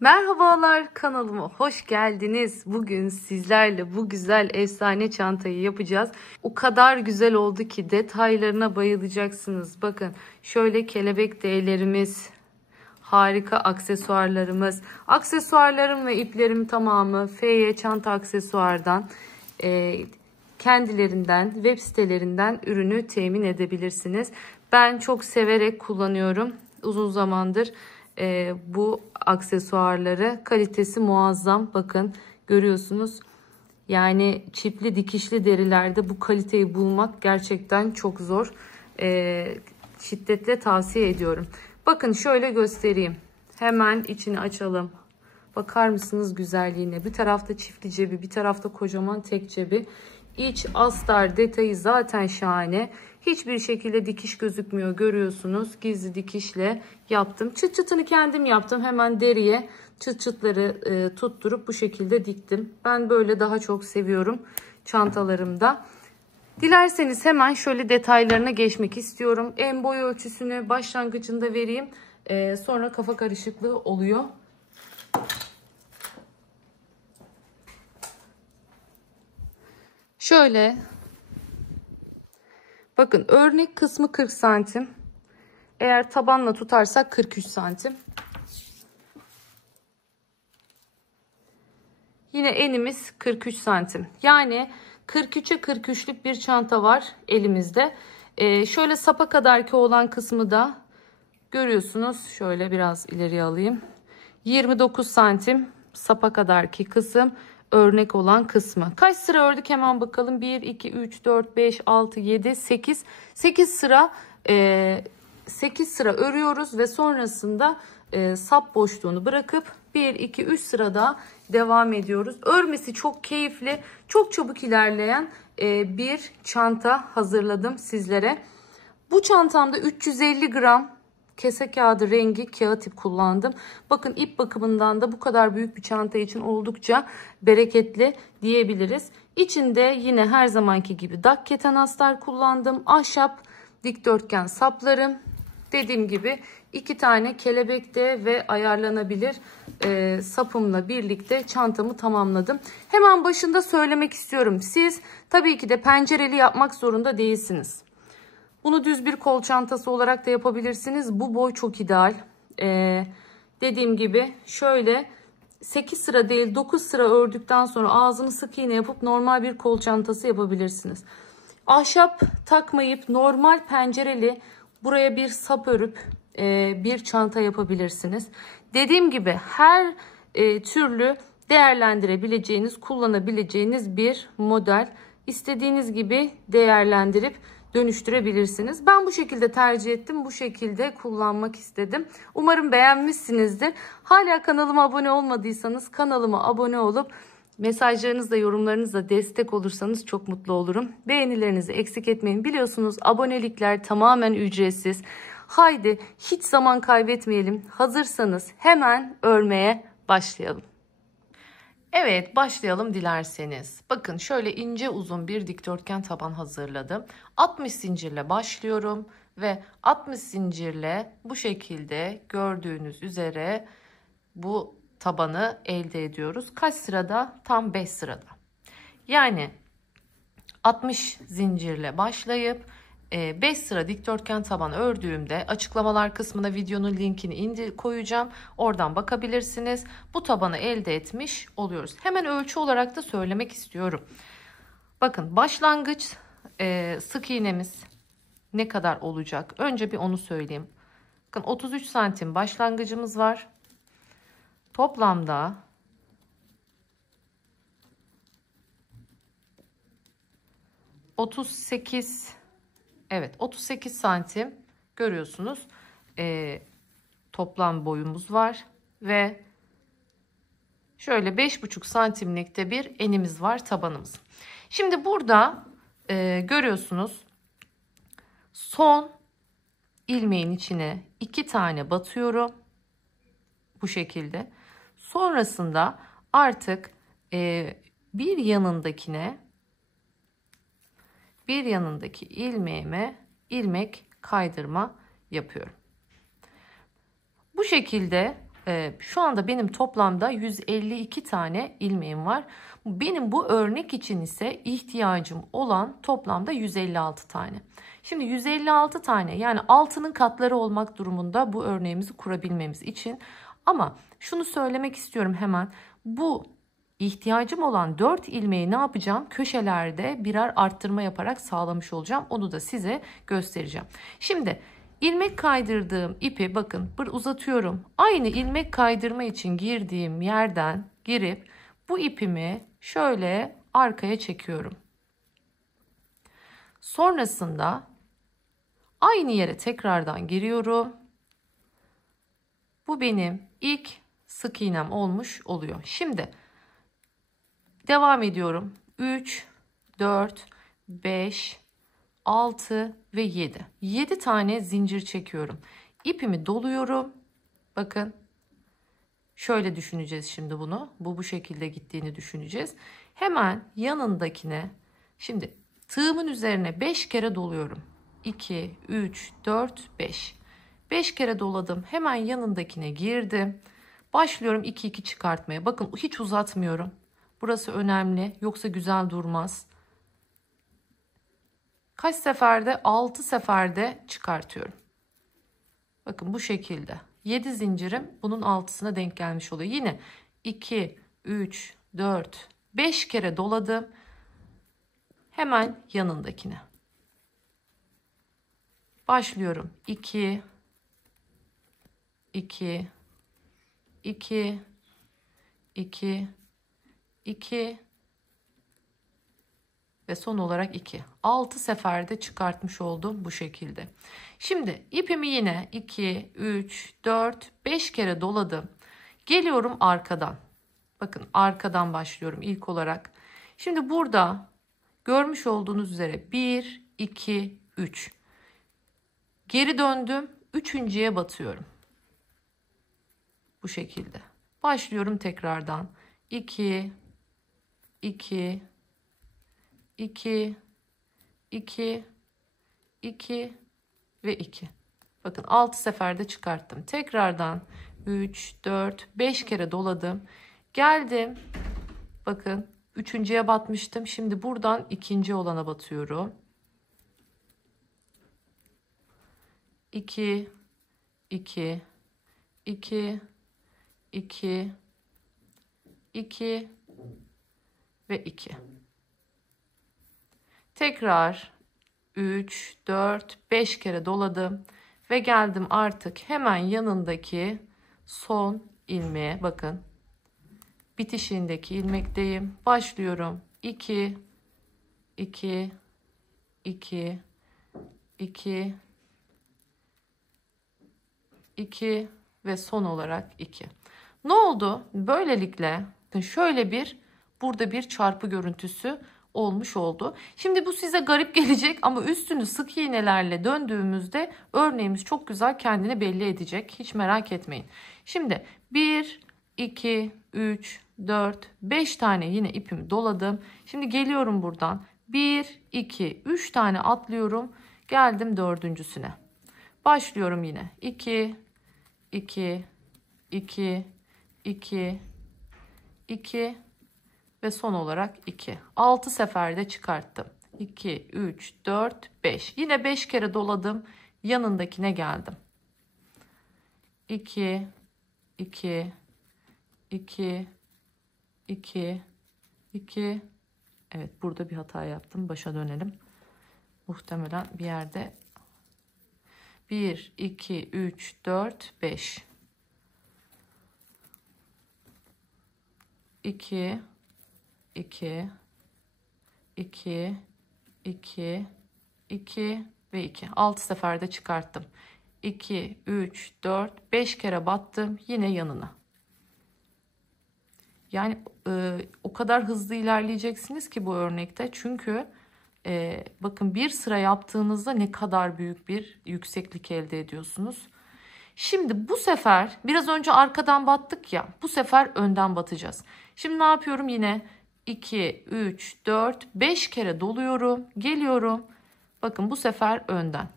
Merhabalar, kanalıma hoş geldiniz. Bugün sizlerle bu güzel efsane çantayı yapacağız. O kadar güzel oldu ki detaylarına bayılacaksınız. Bakın şöyle kelebek D'lerimiz, harika aksesuarlarımız. Aksesuarlarım ve iplerim tamamı FY çanta aksesuardan. Kendilerinden, web sitelerinden ürünü temin edebilirsiniz. Ben çok severek kullanıyorum. Uzun zamandır bu aksesuarları, kalitesi muazzam. Bakın görüyorsunuz. Yani çipli dikişli derilerde bu kaliteyi bulmak gerçekten çok zor. Şiddetle tavsiye ediyorum. Bakın şöyle göstereyim. Hemen içini açalım. Bakar mısınız güzelliğine? Bir tarafta çiftli cebi, bir tarafta kocaman tek cebi. İç astar detayı zaten şahane. Hiçbir şekilde dikiş gözükmüyor, görüyorsunuz. Gizli dikişle yaptım. Çıt çıtını kendim yaptım. Hemen deriye çıt çıtları tutturup bu şekilde diktim. Ben böyle daha çok seviyorum çantalarımda. Dilerseniz hemen şöyle detaylarına geçmek istiyorum. En boy ölçüsünü başlangıcında vereyim. Sonra kafa karışıklığı oluyor. Şöyle bakın, örnek kısmı 40 santim. Eğer tabanla tutarsak 43 santim. Yine enimiz 43 santim. Yani 43'e 43'lük bir çanta var elimizde. Şöyle sapa kadarki olan kısmı da görüyorsunuz. Şöyle biraz ileriye alayım. 29 santim sapa kadarki kısım, örnek olan kısmı. Kaç sıra ördük hemen bakalım. 1, 2, 3, 4, 5, 6, 7, 8. 8 sıra 8 sıra örüyoruz ve sonrasında sap boşluğunu bırakıp 1, 2, 3 sırada devam ediyoruz. Örmesi çok keyifli, çok çabuk ilerleyen bir çanta hazırladım sizlere. Bu çantamda 350 gram kese kağıdı rengi kağıt ip kullandım. Bakın ip bakımından da bu kadar büyük bir çanta için oldukça bereketli diyebiliriz. İçinde yine her zamanki gibi dak keten astar kullandım. Ahşap dikdörtgen saplarım. Dediğim gibi 2 tane kelebekte ve ayarlanabilir sapımla birlikte çantamı tamamladım. Hemen başında söylemek istiyorum. Siz tabii ki de pencereli yapmak zorunda değilsiniz. Bunu düz bir kol çantası olarak da yapabilirsiniz. Bu boy çok ideal. Dediğim gibi şöyle 8 sıra değil 9 sıra ördükten sonra ağzını sık iğne yapıp normal bir kol çantası yapabilirsiniz. Ahşap takmayıp normal pencereli buraya bir sap örüp bir çanta yapabilirsiniz. Dediğim gibi her türlü değerlendirebileceğiniz, kullanabileceğiniz bir model. İstediğiniz gibi değerlendirip dönüştürebilirsiniz. Ben bu şekilde tercih ettim. Bu şekilde kullanmak istedim. Umarım beğenmişsinizdir. Hala kanalıma abone olmadıysanız kanalıma abone olup mesajlarınızla, yorumlarınızla destek olursanız çok mutlu olurum. Beğenilerinizi eksik etmeyin. Biliyorsunuz abonelikler tamamen ücretsiz. Haydi hiç zaman kaybetmeyelim. Hazırsanız hemen örmeye başlayalım. Evet, başlayalım dilerseniz. Bakın şöyle ince uzun bir dikdörtgen taban hazırladım. 60 zincirle başlıyorum ve 60 zincirle bu şekilde gördüğünüz üzere bu tabanı elde ediyoruz. Kaç sırada? Tam 5 sırada. Yani 60 zincirle başlayıp 5 sıra dikdörtgen taban ördüğümde açıklamalar kısmına videonun linkini koyacağım. Oradan bakabilirsiniz. Bu tabanı elde etmiş oluyoruz. Hemen ölçü olarak da söylemek istiyorum. Bakın başlangıç sık iğnemiz ne kadar olacak? Önce bir onu söyleyeyim. Bakın 33 santim başlangıcımız var. Toplamda 38, evet 38 santim görüyorsunuz toplam boyumuz var ve şöyle 5,5 santimlikte bir enimiz var tabanımız. Şimdi burada görüyorsunuz son ilmeğin içine 2 tane batıyorum bu şekilde. Sonrasında artık bir yanındaki ilmeğime ilmek kaydırma yapıyorum. Bu şekilde Şu anda benim toplamda 152 tane ilmeğim var. Benim bu örnek için ise ihtiyacım olan toplamda 156 tane. Şimdi 156 tane, yani 6'nın katları olmak durumunda bu örneğimizi kurabilmemiz için. Ama şunu söylemek istiyorum hemen. Bu ihtiyacım olan 4 ilmeği ne yapacağım? Köşelerde birer arttırma yaparak sağlamış olacağım. Onu da size göstereceğim. Şimdi ilmek kaydırdığım ipi bakın uzatıyorum. Aynı ilmek kaydırma için girdiğim yerden girip bu ipimi şöyle arkaya çekiyorum. Sonrasında aynı yere tekrardan giriyorum. Bu benim ilk sık iğnem olmuş oluyor. Şimdi devam ediyorum. 3, 4, 5, 6 ve 7. 7 tane zincir çekiyorum. İpimi doluyorum. Bakın. Şöyle düşüneceğiz şimdi bunu. Bu şekilde gittiğini düşüneceğiz. Hemen yanındakine şimdi tığımın üzerine 5 kere doluyorum. 2, 3, 4, 5. 5 kere doladım. Hemen yanındakine girdim. Başlıyorum 2 2 çıkartmaya. Bakın hiç uzatmıyorum. Burası önemli. Yoksa güzel durmaz. Kaç seferde? 6 seferde çıkartıyorum. Bakın bu şekilde. 7 zincirim bunun 6'sına denk gelmiş oluyor. Yine 2, 3, 4, 5 kere doladım. Hemen yanındakine. Başlıyorum. 2, 2, 2, 2, 2 ve son olarak 2. 6 seferde çıkartmış oldum bu şekilde. Şimdi ipimi yine 2, 3, 4, 5 kere doladım. Geliyorum arkadan. Bakın arkadan başlıyorum ilk olarak. Şimdi burada görmüş olduğunuz üzere 1, 2, 3. Geri döndüm. Üçüncüye batıyorum. Bu şekilde. Başlıyorum tekrardan. 2, 2, 2, 2, 2 ve 2. Bakın 6 seferde çıkarttım. Tekrardan 3, 4, 5 kere doladım. Geldim. Bakın üçüncüye batmıştım. Şimdi buradan ikinci olana batıyorum. 2, 2, 2, 2, 2 ve 2. Tekrar 3, 4, 5 kere doladım ve geldim artık hemen yanındaki son ilmeğe. Bakın bitişindeki ilmekteyim. Başlıyorum. 2, 2, 2, 2, 2 ve son olarak 2. Ne oldu? Böylelikle şöyle burada bir çarpı görüntüsü olmuş oldu. Şimdi bu size garip gelecek ama üstünü sık iğnelerle döndüğümüzde örneğimiz çok güzel kendini belli edecek. Hiç merak etmeyin. Şimdi 1, 2, 3, 4, 5 tane yine ipimi doladım. Şimdi geliyorum buradan. 1, 2, 3 tane atlıyorum. Geldim dördüncüsüne. Başlıyorum yine. 2, 2, 2, 2, 2 ve son olarak 2. 6 seferde çıkarttım. 2, 3, 4, 5. Yine 5 kere doladım. Yanındakine geldim. 2, 2, 2, 2, 2. Evet, burada bir hata yaptım. Başa dönelim. Muhtemelen bir yerde 1, 2, 3, 4, 5. 2, 2, 2, 2, 2 ve 2. 6 seferde çıkarttım. 2, 3, 4, 5 kere battım. Yine yanına. Yani o kadar hızlı ilerleyeceksiniz ki bu örnekte. Çünkü bakın bir sıra yaptığınızda ne kadar büyük bir yükseklik elde ediyorsunuz. Şimdi bu sefer biraz önce arkadan battık ya. Bu sefer önden batacağız. Şimdi ne yapıyorum? Yine 2, 3, 4, 5 kere doluyorum. Geliyorum. Bakın bu sefer önden.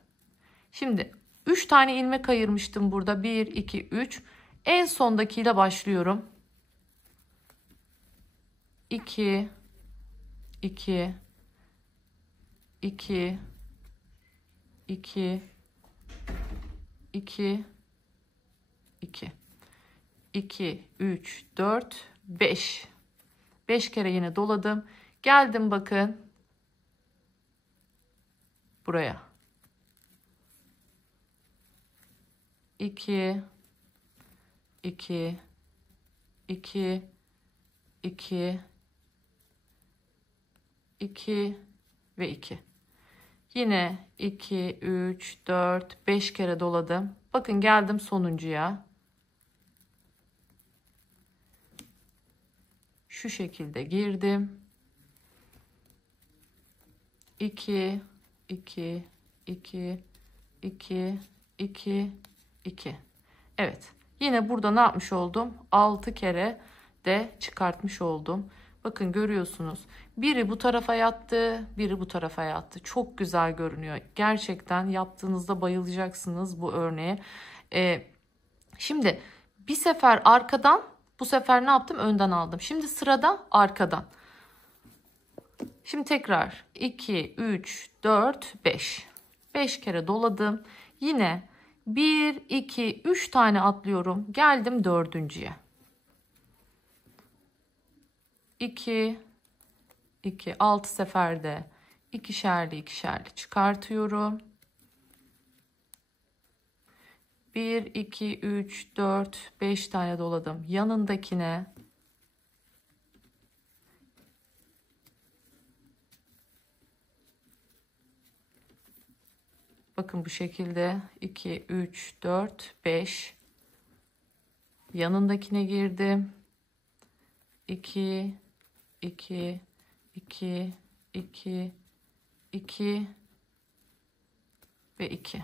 Şimdi 3 tane ilmek ayırmıştım burada. 1, 2, 3. En sondakiyle başlıyorum. 2 2 2 2 2 2 2 3 4 5 5 kere yine doladım. Geldim bakın buraya. 2 2 2 2 2 ve 2. Yine 2 3 4 5 kere doladım. Bakın geldim sonuncuya. Şu şekilde girdim. 2 2 2 2 2 2. Evet. Yine burada ne yapmış oldum? 6 kere de çıkartmış oldum. Bakın görüyorsunuz. Biri bu tarafa yattı, biri bu tarafa yattı. Çok güzel görünüyor. Gerçekten yaptığınızda bayılacaksınız bu örneğe. Şimdi bir sefer arkadan, bu sefer ne yaptım? Önden aldım. Şimdi sırada arkadan. Şimdi tekrar 2, 3, 4, 5. 5 kere doladım. Yine 1, 2, 3 tane atlıyorum. Geldim dördüncüye. 2, 2, 6 seferde ikişerli ikişerli çıkartıyorum. 1, 2, 3, 4, 5 tane doladım. Yanındakine bakın bu şekilde 2, 3, 4, 5 yanındakine girdim. 2, 2, 2, 2, 2 ve 2.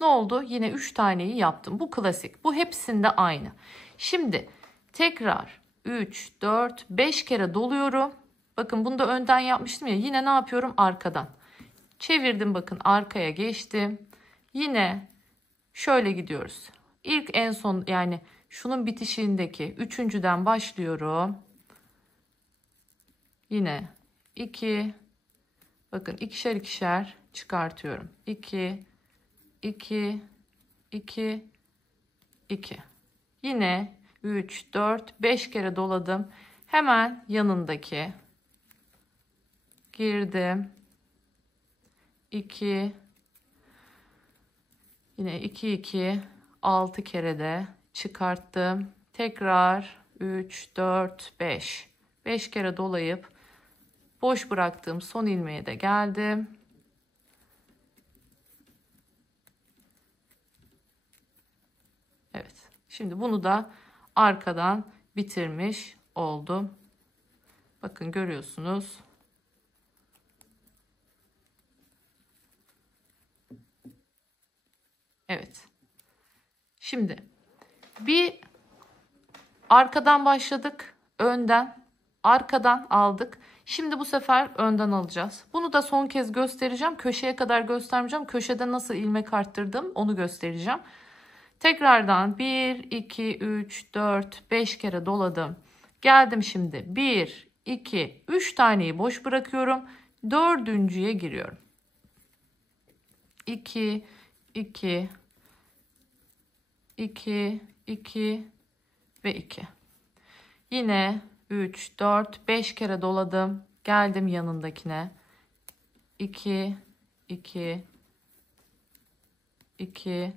Ne oldu? Yine 3 taneyi yaptım. Bu klasik. Bu hepsinde aynı. Şimdi tekrar 3, 4, 5 kere doluyorum. Bakın bunu da önden yapmıştım ya. Yine ne yapıyorum? Arkadan. Çevirdim bakın arkaya geçtim. Yine şöyle gidiyoruz. İlk en son yani şunun bitişiğindeki üçüncüden başlıyorum. Yine 2 bakın ikişer ikişer çıkartıyorum. 2 2 2 2 yine 3 4 5 kere doladım. Hemen yanındaki girdim. 2 yine 2 2 6 kere de çıkarttım. Tekrar 3 4 5 5 kere dolayıp boş bıraktığım son ilmeğe de geldim. Evet. Şimdi bunu da arkadan bitirmiş oldum. Bakın görüyorsunuz. Evet. Şimdi bir arkadan başladık. Önden, arkadan aldık. Şimdi bu sefer önden alacağız. Bunu da son kez göstereceğim. Köşeye kadar göstermeyeceğim. Köşede nasıl ilmek arttırdım onu göstereceğim. Tekrardan 1, 2, 3, 4, 5 kere doladım. Geldim şimdi 1, 2, 3 taneyi boş bırakıyorum. Dördüncüye giriyorum. 2, 2, 2, 2 ve 2. Yine 3, 4, 5 kere doladım. Geldim yanındakine. 2, 2, 2,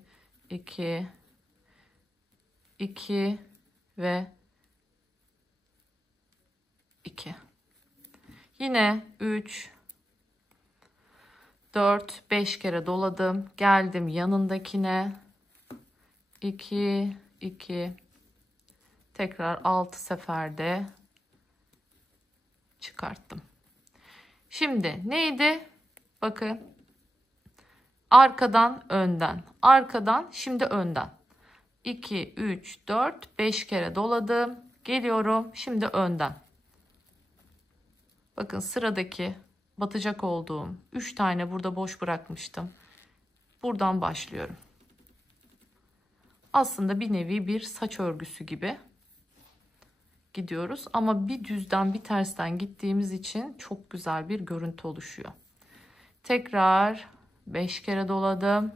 2, 2 ve 2. Yine 3, 4, 5 kere doladım. Geldim yanındakine. 2, 2, tekrar 6 seferde çıkarttım. Şimdi neydi? Bakın. Arkadan önden. Arkadan şimdi önden. 2, 3, 4, 5 kere doladım. Geliyorum. Şimdi önden. Bakın sıradaki batacak olduğum 3 tane burada boş bırakmıştım. Buradan başlıyorum. Aslında bir nevi bir saç örgüsü gibi gidiyoruz. Ama bir düzden bir tersten gittiğimiz için çok güzel bir görüntü oluşuyor. Tekrar 5 kere doladım.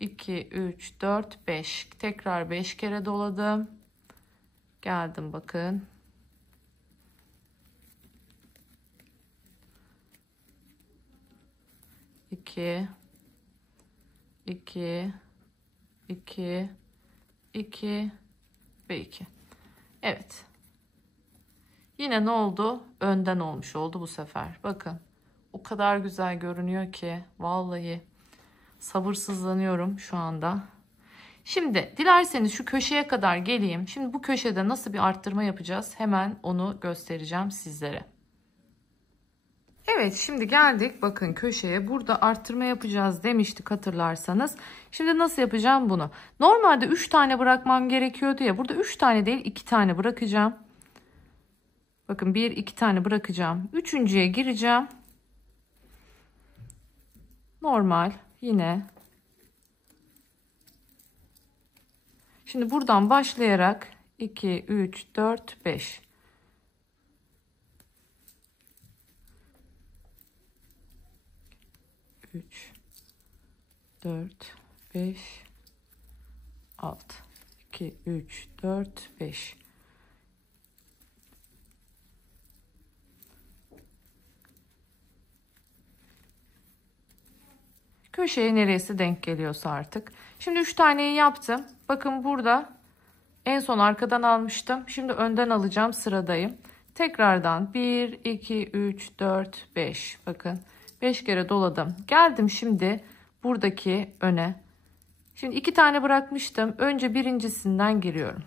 İki, üç, dört, beş. Tekrar 5 kere doladım. Geldim bakın. İki, iki, iki, iki ve iki. Evet. Yine ne oldu? Önden olmuş oldu bu sefer. Bakın. O kadar güzel görünüyor ki. Vallahi sabırsızlanıyorum şu anda. Şimdi dilerseniz şu köşeye kadar geleyim. Şimdi bu köşede nasıl bir arttırma yapacağız? Hemen onu göstereceğim sizlere. Evet, şimdi geldik bakın köşeye. Burada arttırma yapacağız demiştik hatırlarsanız. Şimdi nasıl yapacağım bunu? Normalde 3 tane bırakmam gerekiyordu ya. Burada 3 tane değil 2 tane bırakacağım. Bakın 1-2 tane bırakacağım. Üçüncüye gireceğim. Normal yine. Şimdi buradan başlayarak 2, 3, 4, 5. 3, 4, 5, 6. 2, 3, 4, 5. Köşeye neresi denk geliyorsa artık. Şimdi 3 taneyi yaptım. Bakın burada en son arkadan almıştım. Şimdi önden alacağım, sıradayım. Tekrardan 1, 2, 3, 4, 5. Bakın 5 kere doladım. Geldim şimdi buradaki öne. Şimdi 2 tane bırakmıştım. Önce birincisinden giriyorum.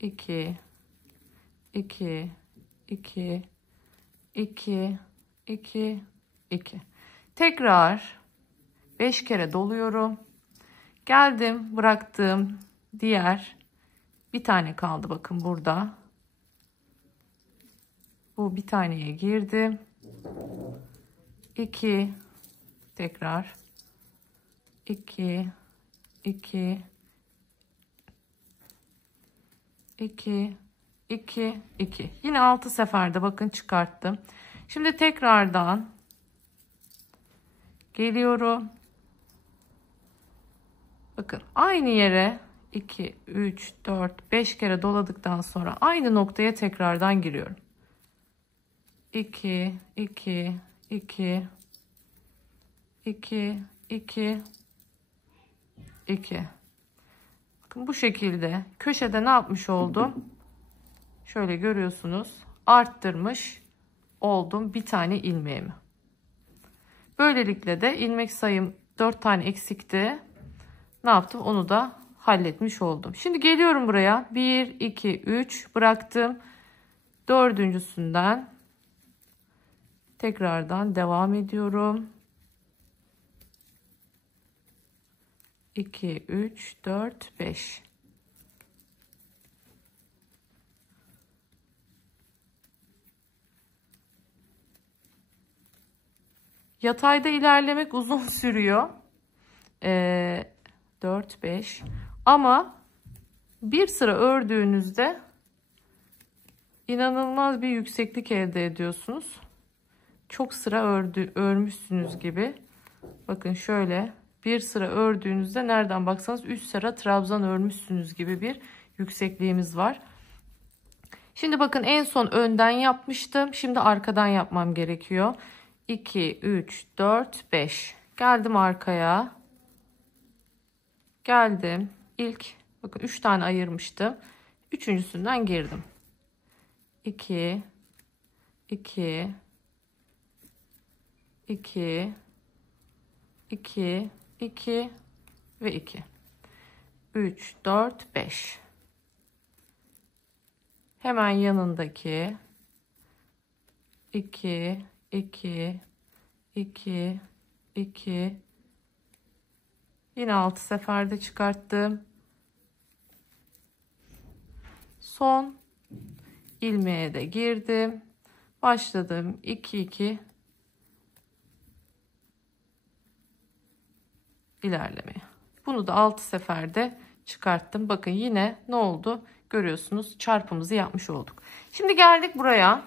2, 2, 2, 2, 2, 2. Tekrar 5 kere doluyorum. Geldim, bıraktığım diğer bir tane kaldı bakın burada. Bu bir taneye girdim. 2, tekrar 2, 2, 2, 2, 2. Yine 6 seferde bakın çıkarttım. Şimdi tekrardan geliyorum. Bakın aynı yere 2, 3, 4, 5 kere doladıktan sonra aynı noktaya tekrardan giriyorum. 2, 2, 2, 2, 2, 2. Bakın bu şekilde köşede ne yapmış oldum? Şöyle görüyorsunuz. Arttırmış oldum bir tane ilmeğimi. Böylelikle de ilmek sayım 4 tane eksikti. Ne yaptım? Onu da halletmiş oldum. Şimdi geliyorum buraya. 1, 2, 3 bıraktım. Dördüncüsünden tekrardan devam ediyorum. 2, 3, 4, 5. Yatayda ilerlemek uzun sürüyor. 4, 5. Ama bir sıra ördüğünüzde inanılmaz bir yükseklik elde ediyorsunuz. Çok sıra örmüşsünüz gibi. Bakın şöyle bir sıra ördüğünüzde nereden baksanız 3 sıra trabzan örmüşsünüz gibi bir yüksekliğimiz var. Şimdi bakın en son önden yapmıştım. Şimdi arkadan yapmam gerekiyor. 2, 3, 4, 5. Geldim arkaya. Geldim. İlk bakın 3 tane ayırmıştım. Üçüncüsünden girdim. 2, 2, 2, 2, 2 ve 2. 3, 4, 5. Hemen yanındaki 2, 2, 2, 2. Yine 6 seferde çıkarttım. son ilmeğe de girdim. Başladım 2 2 ilerlemeye. Bunu da 6 seferde çıkarttım. Bakın yine ne oldu? Görüyorsunuz, çarpımızı yapmış olduk. Şimdi geldik buraya.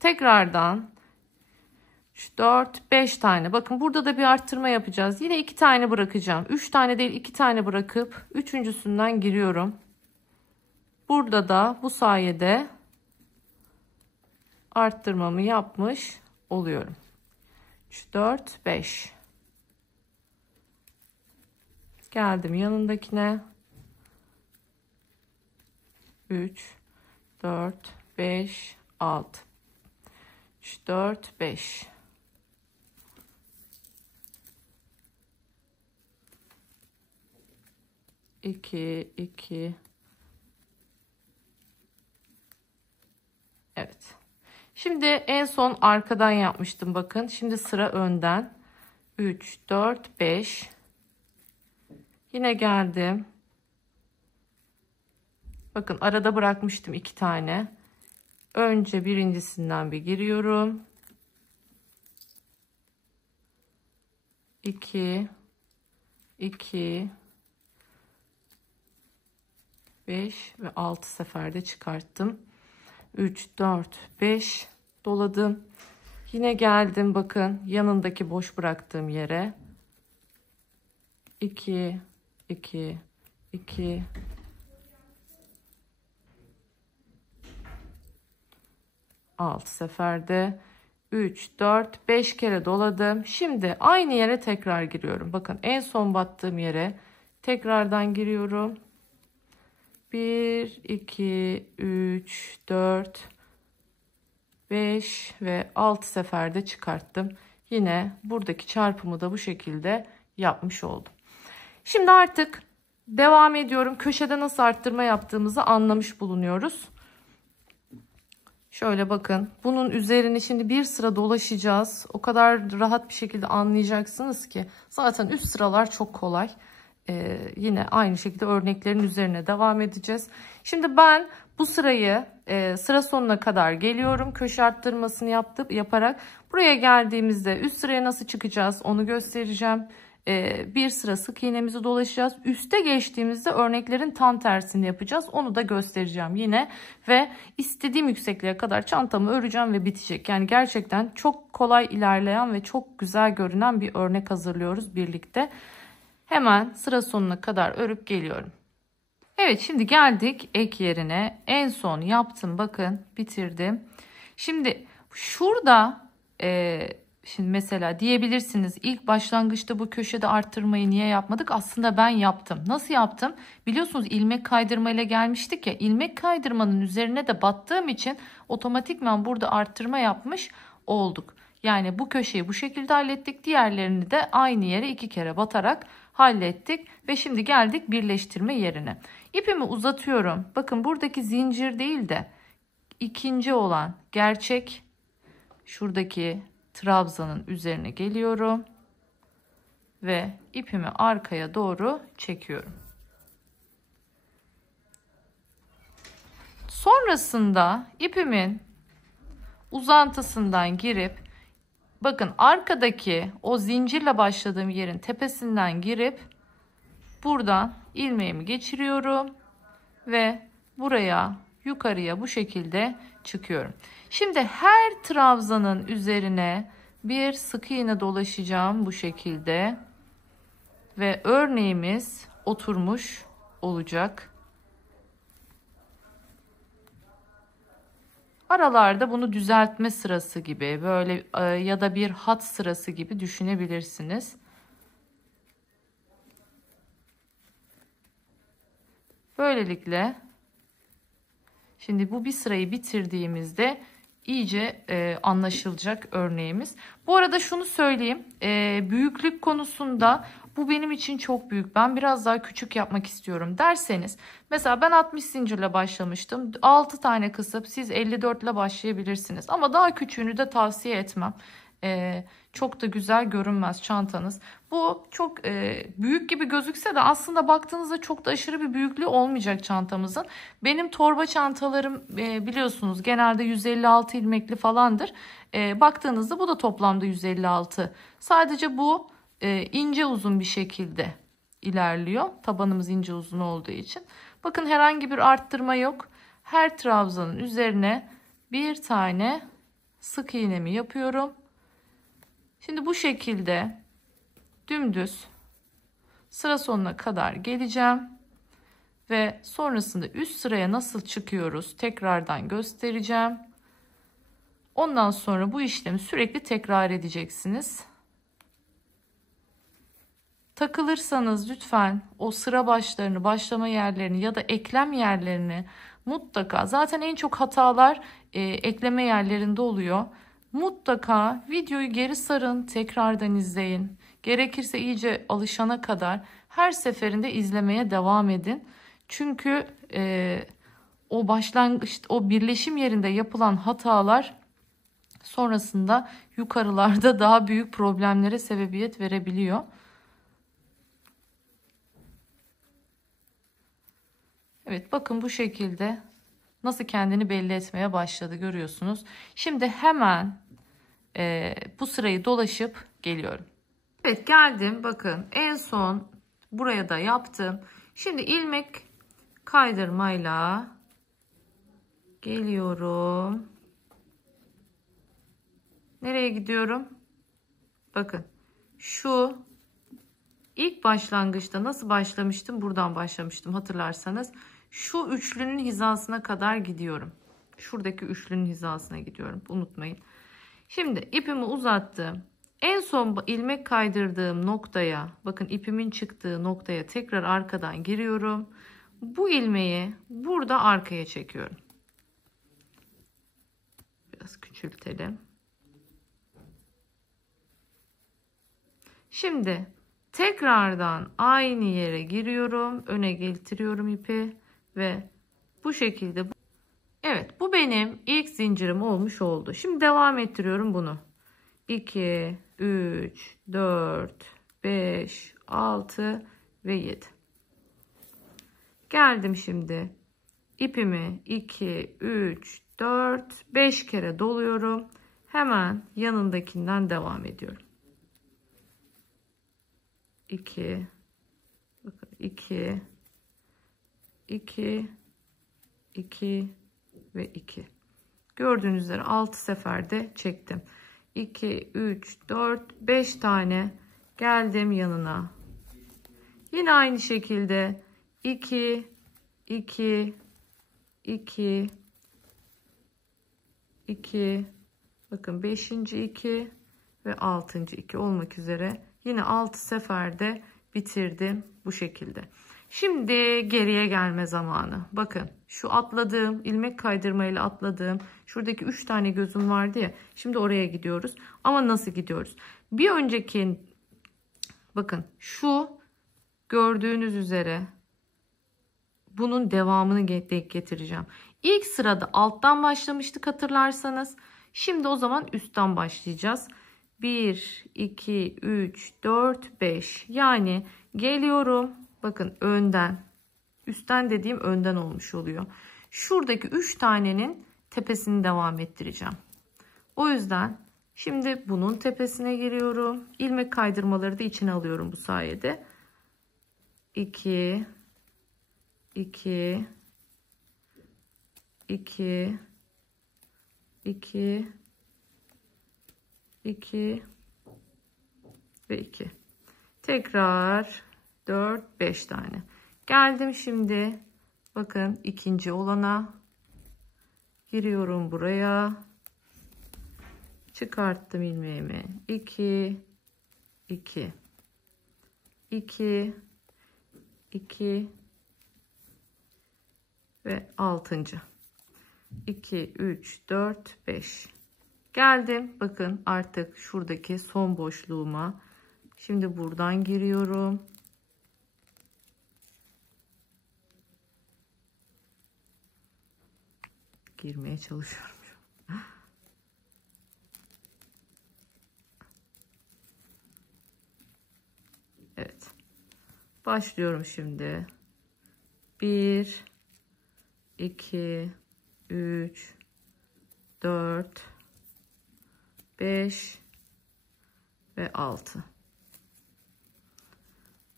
Tekrardan 3 4 5 tane. Bakın burada da bir arttırma yapacağız. Yine 2 tane bırakacağım. 3 tane değil, 2 tane bırakıp üçüncüsünden giriyorum. Burada da bu sayede arttırmamı yapmış oluyorum. 3 4 5. Geldim yanındakine. 3 4 5 6. 3 4 5. İki, iki. Evet. Şimdi en son arkadan yapmıştım bakın. Şimdi sıra önden. 3, 4, 5. Yine geldim. Bakın arada bırakmıştım 2 tane. Önce birincisinden bir giriyorum. 2, 2, 5 ve 6 seferde çıkarttım. 3 4 5 doladım. Yine geldim bakın yanındaki boş bıraktığım yere. 2 2 2 6 seferde 3 4 5 kere doladım. Şimdi aynı yere tekrar giriyorum. Bakın en son battığım yere tekrardan giriyorum. 1 2 3 4 5 ve 6 seferde çıkarttım. Yine buradaki çarpımı da bu şekilde yapmış oldum. Şimdi artık devam ediyorum. Köşede nasıl arttırma yaptığımızı anlamış bulunuyoruz. Şöyle bakın. Bunun üzerini şimdi bir sıra dolaşacağız. O kadar rahat bir şekilde anlayacaksınız ki. Zaten üst sıralar çok kolay. Yine aynı şekilde örneklerin üzerine devam edeceğiz. Şimdi ben bu sırayı sıra sonuna kadar geliyorum. Köşe arttırmasını yaparak. Buraya geldiğimizde üst sıraya nasıl çıkacağız onu göstereceğim. Bir sıra sık iğnemizi dolaşacağız. Üste geçtiğimizde örneklerin tam tersini yapacağız. Onu da göstereceğim yine. Ve istediğim yüksekliğe kadar çantamı öreceğim ve bitecek. Yani gerçekten çok kolay ilerleyen ve çok güzel görünen bir örnek hazırlıyoruz birlikte. Hemen sıra sonuna kadar örüp geliyorum. Evet, şimdi geldik ek yerine. En son yaptım, bakın bitirdim. Şimdi şurada şimdi mesela diyebilirsiniz ilk başlangıçta bu köşede arttırmayı niye yapmadık? Aslında ben yaptım. Nasıl yaptım? Biliyorsunuz ilmek kaydırma ile gelmiştik ya, ilmek kaydırmanın üzerine de battığım için otomatikman burada arttırma yapmış olduk. Yani bu köşeyi bu şekilde hallettik. Diğerlerini de aynı yere 2 kere batarak hallettik. Ve şimdi geldik birleştirme yerine. İpimi uzatıyorum. Bakın buradaki zincir değil de ikinci olan gerçek şuradaki trabzanın üzerine geliyorum. Ve ipimi arkaya doğru çekiyorum. Sonrasında ipimin uzantısından girip bakın arkadaki o zincirle başladığım yerin tepesinden girip buradan ilmeğimi geçiriyorum ve buraya yukarıya bu şekilde çıkıyorum. Şimdi her trabzanın üzerine bir sık iğne dolaşacağım bu şekilde ve örneğimiz oturmuş olacak. Aralarda bunu düzeltme sırası gibi böyle ya da bir hat sırası gibi düşünebilirsiniz. Böylelikle şimdi bu bir sırayı bitirdiğimizde iyice anlaşılacak örneğimiz. Bu arada şunu söyleyeyim, büyüklük konusunda bu benim için çok büyük. Ben biraz daha küçük yapmak istiyorum derseniz, mesela ben 60 zincirle başlamıştım. 6 tane kısıp siz 54 ile başlayabilirsiniz. Ama daha küçüğünü de tavsiye etmem. çok da güzel görünmez çantanız. Bu çok büyük gibi gözükse de aslında baktığınızda çok da aşırı bir büyüklüğü olmayacak çantamızın. Benim torba çantalarım biliyorsunuz genelde 156 ilmekli falandır. Baktığınızda bu da toplamda 156. Sadece bu ince uzun bir şekilde ilerliyor. Tabanımız ince uzun olduğu için. Bakın herhangi bir arttırma yok. Her trabzanın üzerine bir tane sık iğnemi yapıyorum. Şimdi bu şekilde dümdüz sıra sonuna kadar geleceğim. Ve sonrasında üst sıraya nasıl çıkıyoruz tekrardan göstereceğim. Ondan sonra bu işlemi sürekli tekrar edeceksiniz. Takılırsanız lütfen o sıra başlarını, başlama yerlerini ya da eklem yerlerini mutlaka, zaten en çok hatalar ekleme yerlerinde oluyor. Mutlaka videoyu geri sarın, tekrardan izleyin. Gerekirse iyice alışana kadar her seferinde izlemeye devam edin. Çünkü o başlangıç, o birleşim yerinde yapılan hatalar sonrasında yukarılarda daha büyük problemlere sebebiyet verebiliyor. Evet, bakın bu şekilde nasıl kendini belli etmeye başladı görüyorsunuz. Şimdi hemen bu sırayı dolaşıp geliyorum. Evet, geldim. Bakın en son buraya da yaptım. Şimdi ilmek kaydırmayla geliyorum. Nereye gidiyorum? Bakın şu ilk başlangıçta nasıl başlamıştım? Buradan başlamıştım hatırlarsanız. Şu üçlünün hizasına kadar gidiyorum. Şuradaki üçlünün hizasına gidiyorum. Unutmayın. Şimdi ipimi uzattım. En son ilmek kaydırdığım noktaya, bakın ipimin çıktığı noktaya tekrar arkadan giriyorum. Bu ilmeği burada arkaya çekiyorum. Biraz küçültelim. Şimdi tekrardan aynı yere giriyorum. Öne getiriyorum ipi ve bu şekilde. Evet, bu benim ilk zincirim olmuş oldu. Şimdi devam ettiriyorum bunu. 2, 3, 4, 5, 6 ve 7. Geldim şimdi. İpimi 2, 3, 4, 5 kere doluyorum. Hemen yanındakinden devam ediyorum. 2, bakın 2, 2, 2 ve 2. Gördüğünüz üzere 6 seferde çektim. 2, 3, 4, 5 tane geldim yanına. Yine aynı şekilde 2, 2, 2, 2, bakın 5. 2 ve 6. 2 olmak üzere yine 6 seferde bitirdim bu şekilde. Şimdi geriye gelme zamanı. Bakın şu atladığım, ilmek kaydırmayla atladığım şuradaki 3 tane gözüm vardı ya. Şimdi oraya gidiyoruz. Ama nasıl gidiyoruz? Bir önceki, bakın şu gördüğünüz üzere bunun devamını getireceğim. İlk sırada alttan başlamıştık hatırlarsanız. Şimdi o zaman üstten başlayacağız. 1, 2, 3, 4, 5. Yani geliyorum. Bakın önden. Üstten dediğim önden olmuş oluyor. Şuradaki 3 tanenin tepesini devam ettireceğim. O yüzden şimdi bunun tepesine giriyorum. İlmek kaydırmaları da içine alıyorum bu sayede. 2, 2, 2, 2, 2 ve 2. Tekrar 4, 5 tane. Geldim şimdi. Bakın ikinci olana giriyorum buraya. Çıkarttım ilmeğimi. 2, 2, 2, 2 ve 6. 2, 3, 4, 5. Geldim. Bakın artık şuradaki son boşluğuma. Şimdi buradan giriyorum. Girmeye çalışıyorum. Başlıyorum şimdi. 1, 2, 3, 4, 5 ve 6.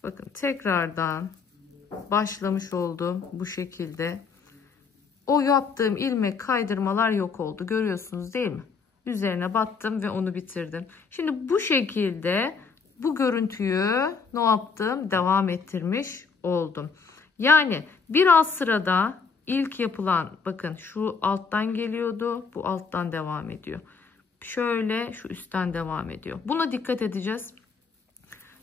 Bakın tekrardan başlamış oldum bu şekilde. O yaptığım ilmek kaydırmalar yok oldu. Görüyorsunuz değil mi? Üzerine battım ve onu bitirdim. Şimdi bu şekilde bu görüntüyü ne yaptım? Devam ettirmiş oldum. Yani bir alt sırada ilk yapılan, bakın şu alttan geliyordu. Bu alttan devam ediyor. Şöyle şu üstten devam ediyor. Buna dikkat edeceğiz.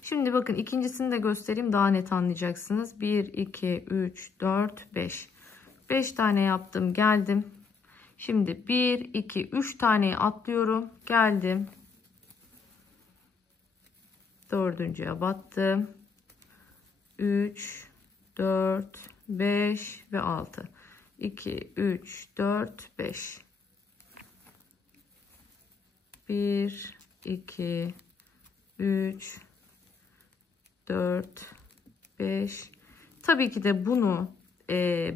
Şimdi bakın ikincisini de göstereyim, daha net anlayacaksınız. 1, 2, 3, 4, 5. 5 tane yaptım, geldim. Şimdi 1, 2, 3 taneyi atlıyorum. Geldim. Dördüncüye battım. 3, 4, 5 ve 6. 2, 3, 4, 5. 1, 2, 3, 4, 5. Tabii ki de bunu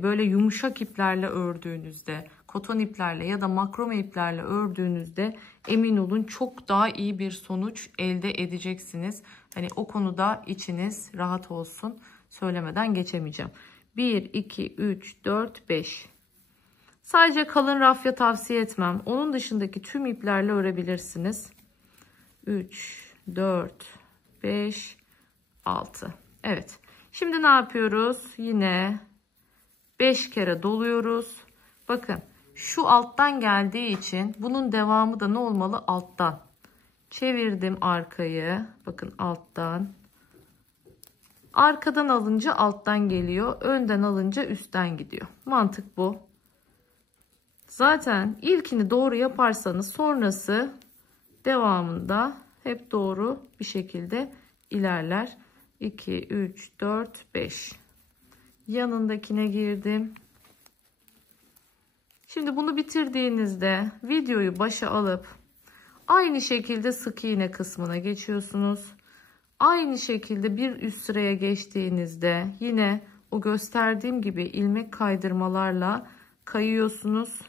böyle yumuşak iplerle ördüğünüzde, koton iplerle ya da makrome iplerle ördüğünüzde emin olun çok daha iyi bir sonuç elde edeceksiniz. Hani o konuda içiniz rahat olsun. Söylemeden geçemeyeceğim. 1, 2, 3, 4, 5. Sadece kalın rafya tavsiye etmem. Onun dışındaki tüm iplerle örebilirsiniz. 3, 4, 5, 6. Evet. Şimdi ne yapıyoruz? Yine 5 kere doluyoruz. Bakın şu alttan geldiği için bunun devamı da ne olmalı? Alttan. Çevirdim arkayı. Bakın alttan. Arkadan alınca alttan geliyor. Önden alınca üstten gidiyor. Mantık bu. Zaten ilkini doğru yaparsanız sonrası devamında hep doğru bir şekilde ilerler. 2, 3, 4, 5. Yanındakine girdim. Şimdi bunu bitirdiğinizde videoyu başa alıp aynı şekilde sık iğne kısmına geçiyorsunuz. Aynı şekilde bir üst sıraya geçtiğinizde yine o gösterdiğim gibi ilmek kaydırmalarla kayıyorsunuz.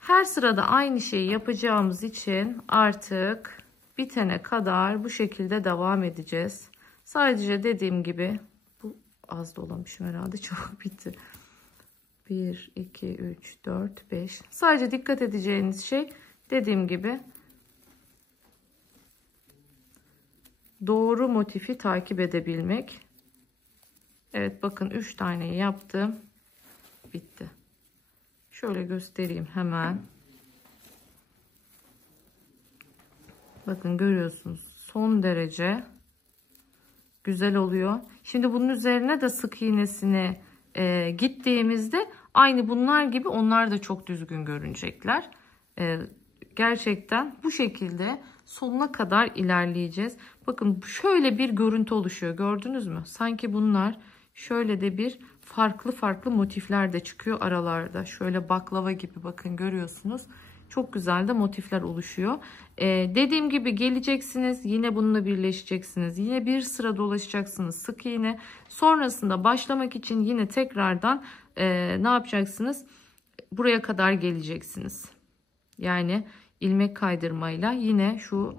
Her sırada aynı şeyi yapacağımız için artık bitene kadar bu şekilde devam edeceğiz. Sadece dediğim gibi bu az dolamışım herhalde, çok bitti. 1, 2, 3, 4, 5. Sadece dikkat edeceğiniz şey dediğim gibi doğru motifi takip edebilmek. Evet bakın 3 taneyi yaptım. Bitti. Şöyle göstereyim hemen. Bakın görüyorsunuz son derece güzel oluyor. Şimdi bunun üzerine de sık iğnesini gittiğimizde aynı bunlar gibi onlar da çok düzgün görünecekler. Gerçekten bu şekilde sonuna kadar ilerleyeceğiz. Bakın şöyle bir görüntü oluşuyor, gördünüz mü? Sanki bunlar şöyle de bir farklı motifler de çıkıyor aralarda. Şöyle baklava gibi bakın görüyorsunuz. Çok güzel de motifler oluşuyor. Dediğim gibi geleceksiniz. Yine bununla birleşeceksiniz. Yine bir sıra dolaşacaksınız sık iğne. Sonrasında başlamak için yine tekrardan ne yapacaksınız? Buraya kadar geleceksiniz. Yani ilmek kaydırmayla yine şu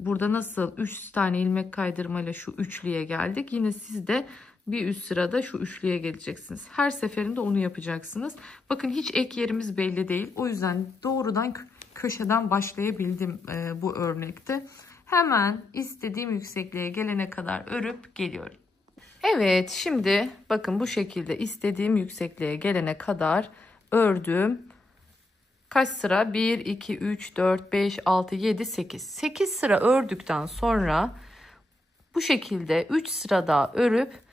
burada nasıl 3 tane ilmek kaydırmayla şu üçlüye geldik. Yine siz de bir üst sırada şu üçlüye geleceksiniz. Her seferinde onu yapacaksınız. Bakın hiç ek yerimiz belli değil. O yüzden doğrudan köşeden başlayabildim bu örnekte. Hemen istediğim yüksekliğe gelene kadar örüp geliyorum. Evet, şimdi bakın bu şekilde istediğim yüksekliğe gelene kadar ördüm. Kaç sıra? 1, 2, 3, 4, 5, 6, 7, 8. 8 sıra ördükten sonra bu şekilde 3 sıra daha örüp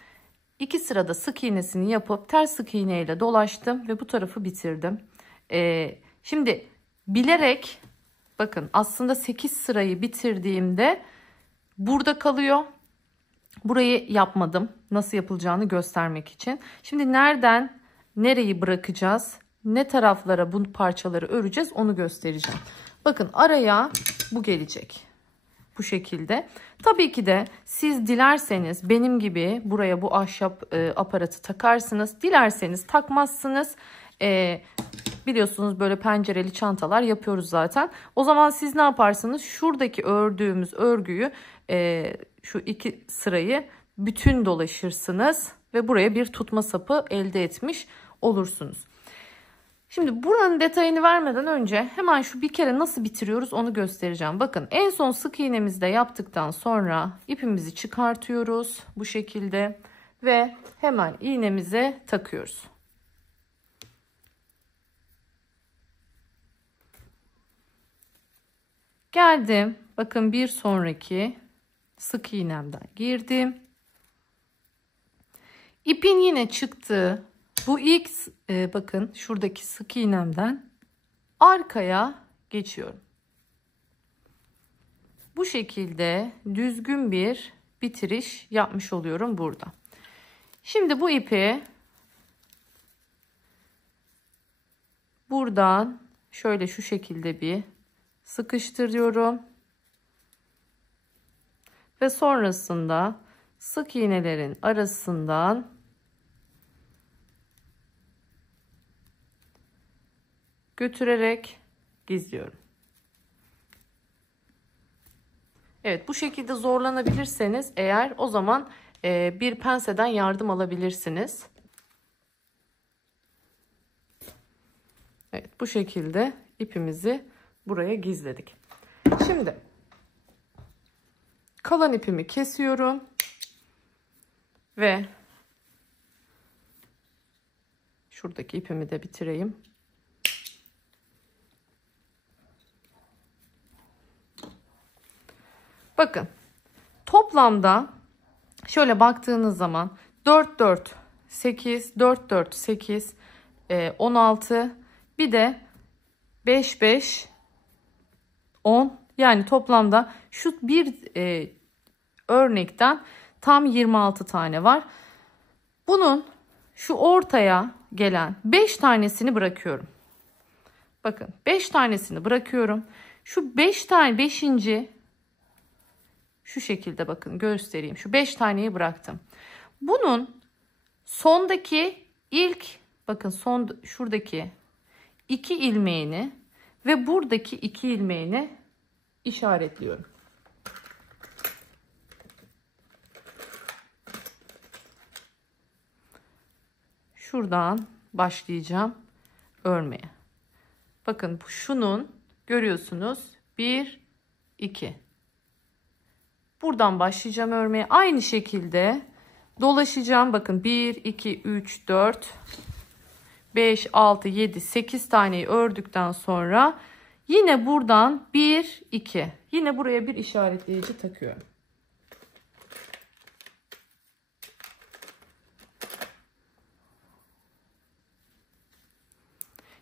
2 sırada sık iğnesini yapıp ters sık iğneyle dolaştım ve bu tarafı bitirdim. Şimdi bilerek bakın aslında 8 sırayı bitirdiğimde burada kalıyor. Burayı yapmadım. Nasıl yapılacağını göstermek için. Şimdi nereden nereyi bırakacağız? Ne taraflara bu parçaları öreceğiz onu göstereceğim. Bakın araya bu gelecek. Bu şekilde. Tabii ki de siz dilerseniz benim gibi buraya bu ahşap aparatı takarsınız. Dilerseniz takmazsınız. Biliyorsunuz böyle pencereli çantalar yapıyoruz zaten. O zaman siz ne yaparsınız? Şuradaki ördüğümüz örgüyü şu iki sırayı bütün dolaşırsınız ve buraya bir tutma sapı elde etmiş olursunuz. Şimdi buranın detayını vermeden önce hemen şu bir kere nasıl bitiriyoruz onu göstereceğim. Bakın en son sık iğnemizi de yaptıktan sonra ipimizi çıkartıyoruz bu şekilde ve hemen iğnemize takıyoruz. Geldim. Bakın bir sonraki sık iğnemden girdim. İpin yine çıktığı bu ilk bakın şuradaki sık iğnemden arkaya geçiyorum. Bu şekilde düzgün bir bitiriş yapmış oluyorum burada. Şimdi bu ipi buradan şöyle şu şekilde bir sıkıştırıyorum. Ve sonrasında sık iğnelerin arasından götürerek gizliyorum. Evet, bu şekilde zorlanabilirseniz eğer o zaman bir penseden yardım alabilirsiniz. Evet, bu şekilde ipimizi buraya gizledik. Şimdi kalan ipimi kesiyorum ve şuradaki ipimi de bitireyim. Bakın toplamda şöyle baktığınız zaman 4 4 8 4 4 8 16 bir de 5 5 10 yani toplamda şu bir örnekten tam 26 tane var. Bunun şu ortaya gelen 5 tanesini bırakıyorum. Bakın 5 tanesini bırakıyorum. Şu 5 tane 5. Şu şekilde bakın göstereyim. Şu 5 taneyi bıraktım. Bunun sondaki ilk bakın son şuradaki 2 ilmeğini ve buradaki 2 ilmeğini işaretliyorum. Şuradan başlayacağım örmeye. Bakın şunun görüyorsunuz 1 2. Buradan başlayacağım örmeye. Aynı şekilde dolaşacağım. Bakın 1 2 3 4 5 6 7 8 taneyi ördükten sonra yine buradan 1 2 yine buraya bir işaretleyici takıyorum.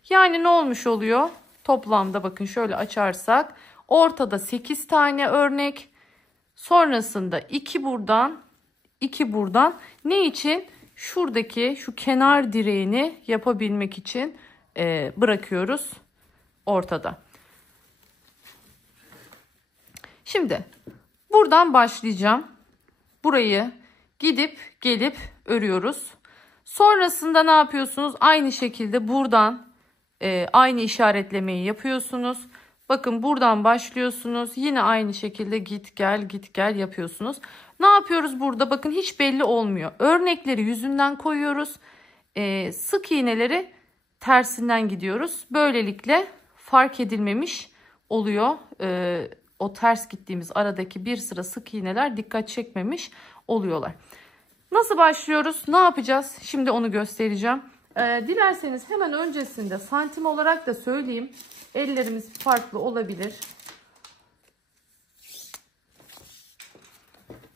Yani ne olmuş oluyor? Toplamda bakın şöyle açarsak ortada 8 tane örnek. Sonrasında 2 buradan 2 buradan. Ne için? Şuradaki şu kenar direğini yapabilmek için bırakıyoruz ortada. Şimdi buradan başlayacağım. Burayı gidip gelip örüyoruz. Sonrasında ne yapıyorsunuz? Aynı şekilde buradan aynı işaretlemeyi yapıyorsunuz. Bakın buradan başlıyorsunuz. Yine aynı şekilde git gel yapıyorsunuz. Ne yapıyoruz burada? Bakın hiç belli olmuyor. Örnekleri yüzünden koyuyoruz. Sık iğneleri tersinden gidiyoruz. Böylelikle fark edilmemiş oluyor. O ters gittiğimiz aradaki bir sıra sık iğneler dikkat çekmemiş oluyorlar. Nasıl başlıyoruz? Ne yapacağız? Şimdi onu göstereceğim. Dilerseniz hemen öncesinde santim olarak da söyleyeyim. Ellerimiz farklı olabilir.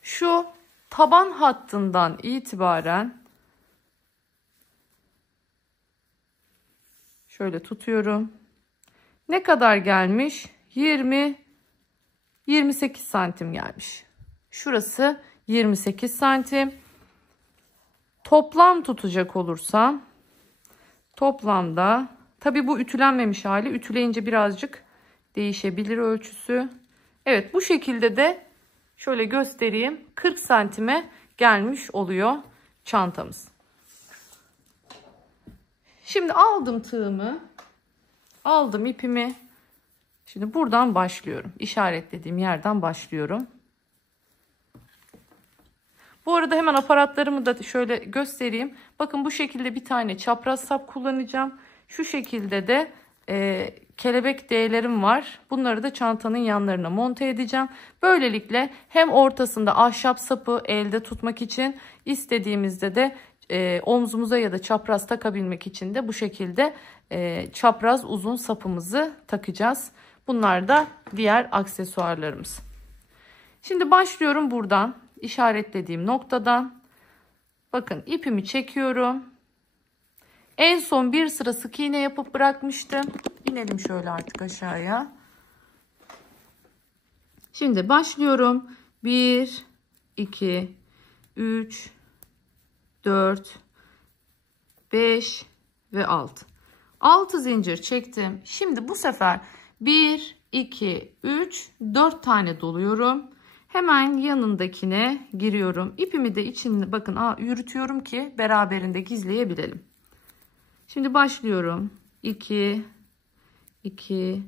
Şu taban hattından itibaren şöyle tutuyorum. Ne kadar gelmiş? 28 santim gelmiş. Şurası 28 santim. Toplam tutacak olursam toplamda tabi bu ütülenmemiş hali, ütüleyince birazcık değişebilir ölçüsü. Evet, bu şekilde de şöyle göstereyim. 40 santime gelmiş oluyor çantamız. Şimdi aldım tığımı. Aldım ipimi. Şimdi buradan başlıyorum. İşaretlediğim yerden başlıyorum. Bu arada hemen aparatlarımı da şöyle göstereyim. Bakın bu şekilde bir tane çapraz sap kullanacağım. Şu şekilde de kelebek D'lerim var. Bunları da çantanın yanlarına monte edeceğim. Böylelikle hem ortasında ahşap sapı elde tutmak için, istediğimizde de omzumuza ya da çapraz takabilmek için de bu şekilde çapraz uzun sapımızı takacağız. Bunlar da diğer aksesuarlarımız. Şimdi başlıyorum buradan, işaretlediğim noktadan. Bakın ipimi çekiyorum. En son bir sıra sık iğne yapıp bırakmıştım. İnelim şöyle artık aşağıya. Şimdi başlıyorum. 1, 2, 3, 4, 5 ve 6. 6 zincir çektim. Şimdi bu sefer 1, 2, 3, 4 tane doluyorum. Hemen yanındakine giriyorum. İpimi de içine bakın yürütüyorum ki beraberinde gizleyebilelim. Şimdi başlıyorum. 2, 2,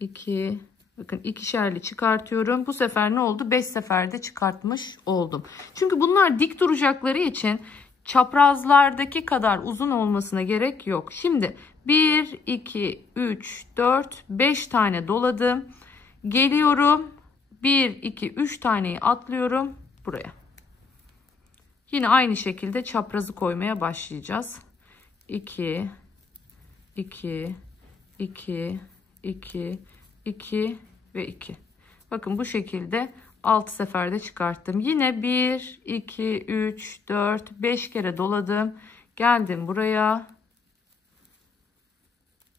2. Bakın ikişerli çıkartıyorum. Bu sefer ne oldu? 5 seferde çıkartmış oldum. Çünkü bunlar dik duracakları için çaprazlardaki kadar uzun olmasına gerek yok. Şimdi 1, 2, 3, 4, 5 tane doladım. Geliyorum. 1, 2, 3 taneyi atlıyorum buraya. Yine aynı şekilde çaprazı koymaya başlayacağız. 2, 2, 2, 2, 2 ve 2. Bakın bu şekilde 6 seferde çıkarttım. Yine 1, 2, 3, 4, 5 kere doladım. Geldim buraya.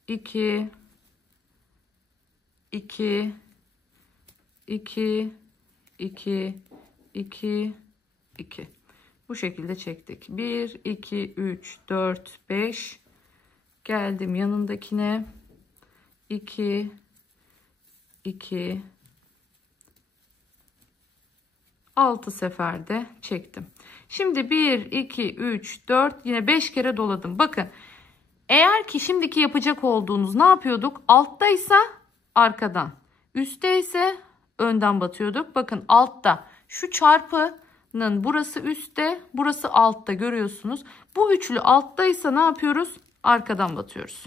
2, 2, 2, 2, 2, 2. Bu şekilde çektik. 1, 2, 3, 4, 5. Geldim yanındakine. 2, 2, 6 seferde çektim. Şimdi 1, 2, 3, 4 yine 5 kere doladım. Bakın eğer ki şimdiki yapacak olduğunuz ne yapıyorduk? Alttaysa arkadan, üstte ise önden batıyorduk. Bakın altta şu çarpının burası üstte, burası altta görüyorsunuz. Bu üçlü alttaysa ne yapıyoruz? Arkadan batıyoruz.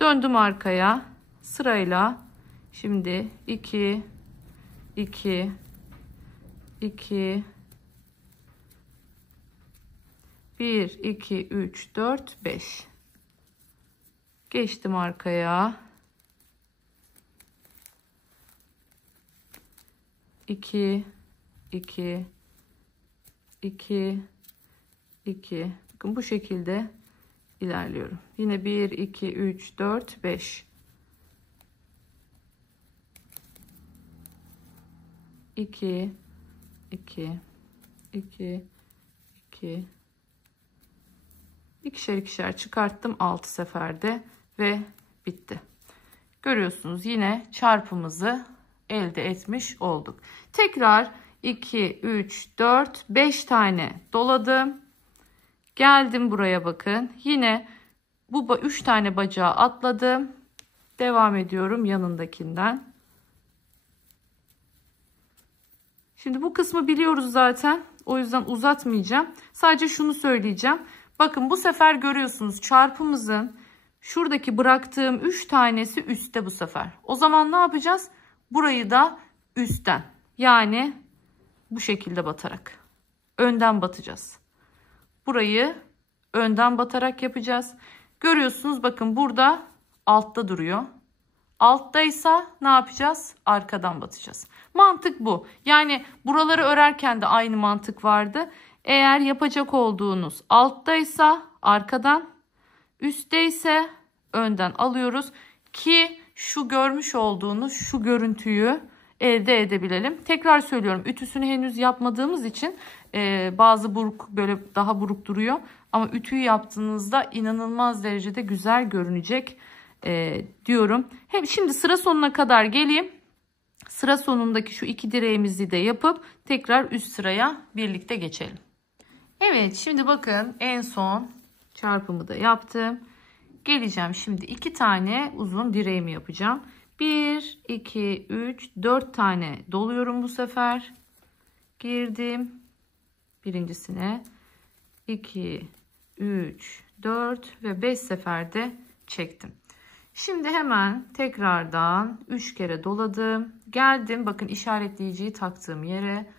Döndüm arkaya sırayla. Şimdi 2, 2, 2, 1, 2, 3, 4, 5. Geçtim arkaya. 2, 2, 2, 2. Bakın bu şekilde ilerliyorum. Yine 1, 2, 3, 4, 5. 2, 2, 2, 2. İkişer ikişer çıkarttım 6 seferde ve bitti. Görüyorsunuz yine çarpımızı elde etmiş olduk. Tekrar 2, 3, 4, 5 tane doladım. Geldim buraya bakın. Yine bu 3 tane bacağı atladım. Devam ediyorum yanındakinden. Şimdi bu kısmı biliyoruz zaten. O yüzden uzatmayacağım. Sadece şunu söyleyeceğim. Bakın bu sefer görüyorsunuz çarpımızın şuradaki bıraktığım 3 tanesi üstte bu sefer. O zaman ne yapacağız? Burayı da üstten, yani bu şekilde batarak önden batacağız. Burayı önden batarak yapacağız. Görüyorsunuz bakın burada altta duruyor. Alttaysa ne yapacağız? Arkadan batacağız. Mantık bu. Yani buraları örerken de aynı mantık vardı. Eğer yapacak olduğunuz alttaysa arkadan, üstteyse önden alıyoruz ki şu görmüş olduğunuz şu görüntüyü elde edebilelim. Tekrar söylüyorum, ütüsünü henüz yapmadığımız için bazı buruk böyle daha buruk duruyor. Ama ütüyü yaptığınızda inanılmaz derecede güzel görünecek diyorum. Şimdi sıra sonuna kadar geleyim. sıra sonundaki şu 2 direğimizi de yapıp tekrar üst sıraya birlikte geçelim. Evet, şimdi bakın en son çarpımı da yaptım. Geleceğim şimdi 2 tane uzun direğimi yapacağım. 1, 2, 3, 4 tane doluyorum bu sefer. Girdim. Birincisine 2, 3, 4 ve 5 seferde çektim. Şimdi hemen tekrardan 3 kere doladım. Geldim. Bakın işaretleyiciyi taktığım yere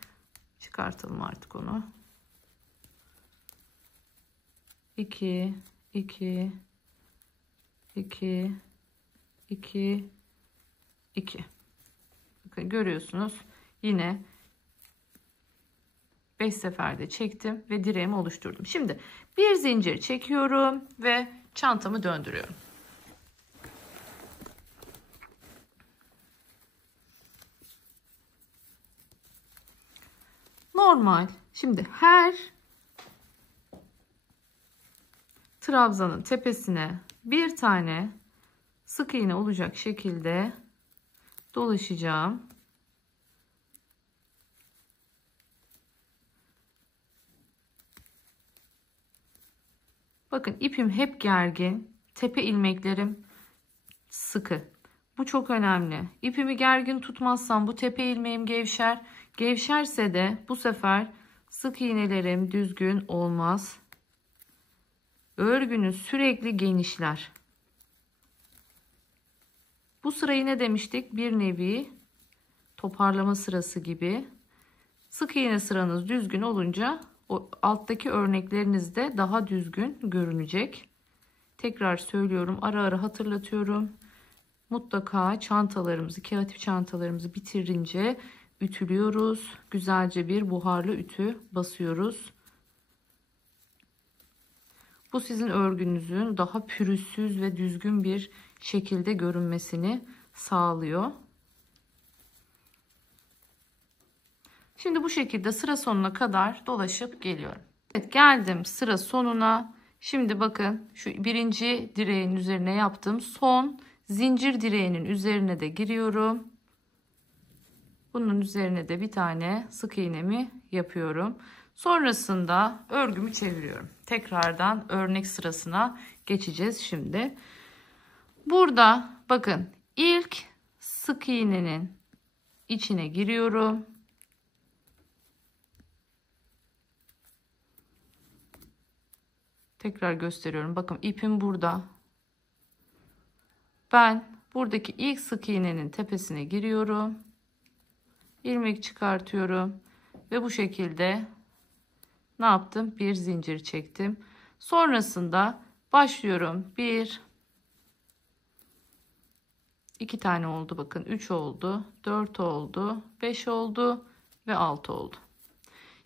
çıkartalım artık onu. 2, 2, 2, 2, 2. Bakın görüyorsunuz. Yine 5 seferde çektim ve direğimi oluşturdum. Şimdi bir zincir çekiyorum ve çantamı döndürüyorum. Normal. Şimdi her trabzanın tepesine bir tane sık iğne olacak şekilde dolaşacağım. Bakın ipim hep gergin. Tepe ilmeklerim sıkı. Bu çok önemli. İpimi gergin tutmazsam bu tepe ilmeğim gevşer. Gevşerse de bu sefer sık iğnelerim düzgün olmaz. Örgünüz sürekli genişler. Bu sırayı ne demiştik? Bir nevi toparlama sırası gibi. Sık iğne sıranız düzgün olunca o alttaki örnekleriniz de daha düzgün görünecek. Tekrar söylüyorum, ara ara hatırlatıyorum. Mutlaka çantalarımızı, kreatif çantalarımızı bitirince ütülüyoruz. Güzelce bir buharlı ütü basıyoruz. Bu sizin örgünüzün daha pürüzsüz ve düzgün bir şekilde görünmesini sağlıyor. Şimdi bu şekilde sıra sonuna kadar dolaşıp geliyorum. Evet, geldim sıra sonuna. Şimdi bakın şu birinci direğin üzerine yaptığım son zincir direğinin üzerine de giriyorum. Bunun üzerine de bir tane sık iğnemi yapıyorum. Sonrasında örgümü çeviriyorum. Tekrardan örnek sırasına geçeceğiz şimdi. Burada bakın ilk sık iğnenin içine giriyorum. Tekrar gösteriyorum. Bakın ipim burada. Ben buradaki ilk sık iğnenin tepesine giriyorum. İlmek çıkartıyorum ve bu şekilde ne yaptım? Bir zincir çektim. Sonrasında başlıyorum. 1 2 tane oldu. Bakın 3 oldu, 4 oldu, 5 oldu ve 6 oldu.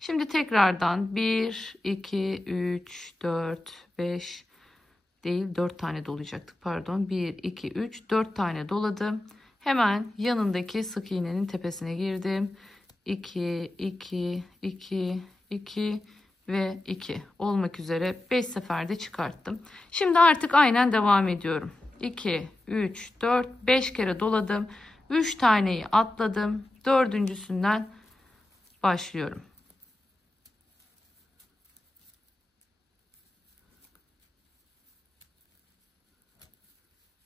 Şimdi tekrardan 1 2 3 4 5 değil 4 tane dolayacaktık. Pardon. 1 2 3 4 tane doladım. Hemen yanındaki sık iğnenin tepesine girdim. 2 2 2 2 ve 2 olmak üzere 5 seferde çıkarttım. Şimdi artık aynen devam ediyorum. 2 3 4 5 kere doladım. 3 taneyi atladım. Dördüncüsünden başlıyorum.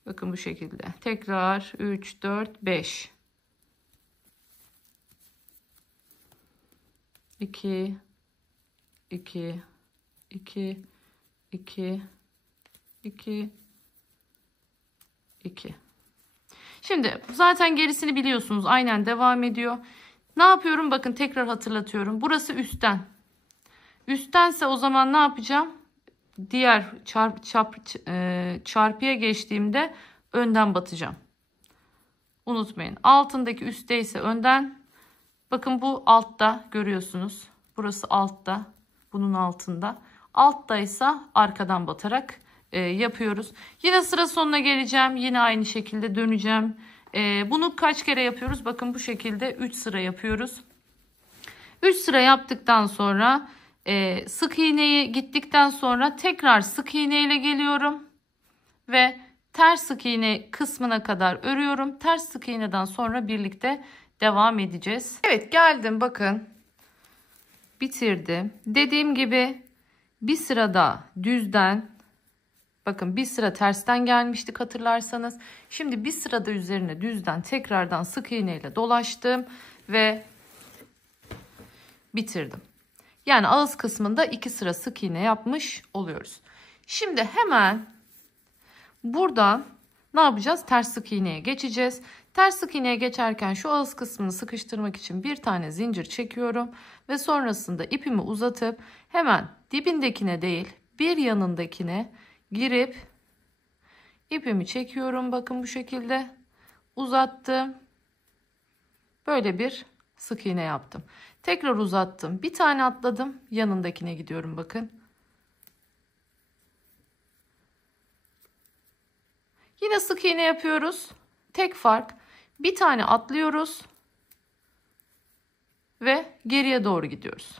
Bakın bu şekilde. Tekrar 3 4 5 2 2 2 2 2 2. Şimdi zaten gerisini biliyorsunuz. Aynen devam ediyor. Ne yapıyorum? Bakın tekrar hatırlatıyorum. Burası üstten. Üsttense o zaman ne yapacağım? Diğer çarpıya geçtiğimde önden batacağım. Unutmayın. Altındaki üstteyse önden. Bakın bu altta görüyorsunuz. Burası altta. Bunun altında. Alttaysa arkadan batarak yapıyoruz. Yine sıra sonuna geleceğim. Yine aynı şekilde döneceğim. Bunu kaç kere yapıyoruz? Bakın bu şekilde 3 sıra yapıyoruz. 3 sıra yaptıktan sonra sık iğneyi gittikten sonra tekrar sık iğne ile geliyorum. Ve ters sık iğne kısmına kadar örüyorum. Ters sık iğneden sonra birlikte devam edeceğiz. Evet, geldim, bakın bitirdim. Dediğim gibi bir sırada düzden, bakın bir sıra tersten gelmiştik hatırlarsanız. Şimdi bir sırada üzerine düzden tekrardan sık iğne ile dolaştım ve bitirdim. Yani ağız kısmında 2 sıra sık iğne yapmış oluyoruz. Şimdi hemen buradan ne yapacağız? Ters sık iğneye geçeceğiz. Ters sık iğneye geçerken şu ağız kısmını sıkıştırmak için bir tane zincir çekiyorum ve sonrasında ipimi uzatıp hemen dibindekine değil bir yanındakine girip ipimi çekiyorum. Bakın bu şekilde uzattım. Böyle bir sık iğne yaptım. Tekrar uzattım. Bir tane atladım. Yanındakine gidiyorum bakın. Yine sık iğne yapıyoruz. Tek fark bir tane atlıyoruz ve geriye doğru gidiyoruz.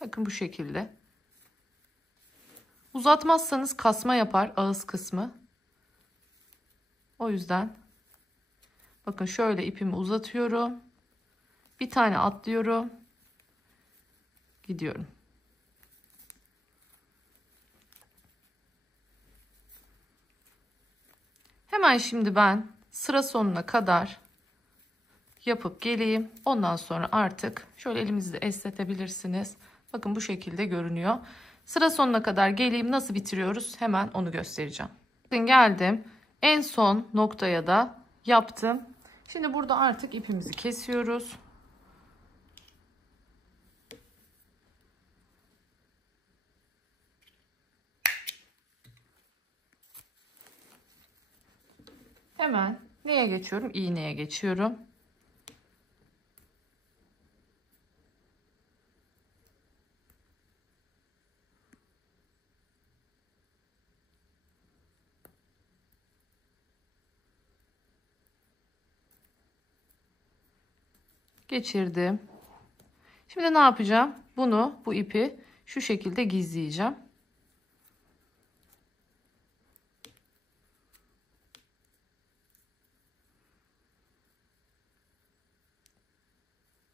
Bakın bu şekilde. Uzatmazsanız kasma yapar ağız kısmı. O yüzden bakın şöyle ipimi uzatıyorum. Bir tane atlıyorum. Gidiyorum. Hemen şimdi ben sıra sonuna kadar yapıp geleyim. Ondan sonra artık şöyle elimizi de esnetebilirsiniz. Bakın bu şekilde görünüyor. Sıra sonuna kadar geleyim. Nasıl bitiriyoruz? Hemen onu göstereceğim. Bakın geldim. En son noktaya da yaptım. Şimdi burada artık ipimizi kesiyoruz. Hemen neye geçiyorum? İğneye geçiyorum. Geçirdim. Şimdi ne yapacağım? Bu ipi şu şekilde gizleyeceğim.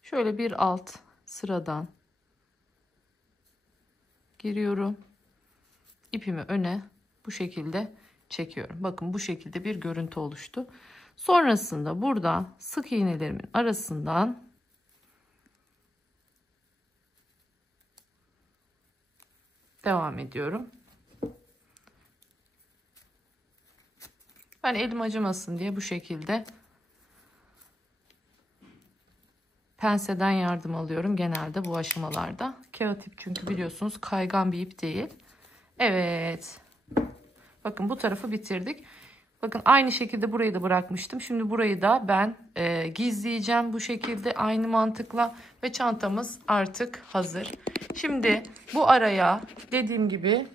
Şöyle bir alt sıradan giriyorum. İpimi öne bu şekilde çekiyorum. Bakın bu şekilde bir görüntü oluştu. Sonrasında burada sık iğnelerimin arasından devam ediyorum. Ben elim acımasın diye bu şekilde penseden yardım alıyorum genelde bu aşamalarda. Kağıt ip çünkü biliyorsunuz kaygan bir ip değil. Evet. Bakın bu tarafı bitirdik. Bakın aynı şekilde burayı da bırakmıştım. Şimdi burayı da ben gizleyeceğim bu şekilde aynı mantıkla ve çantamız artık hazır. Şimdi bu araya dediğim gibi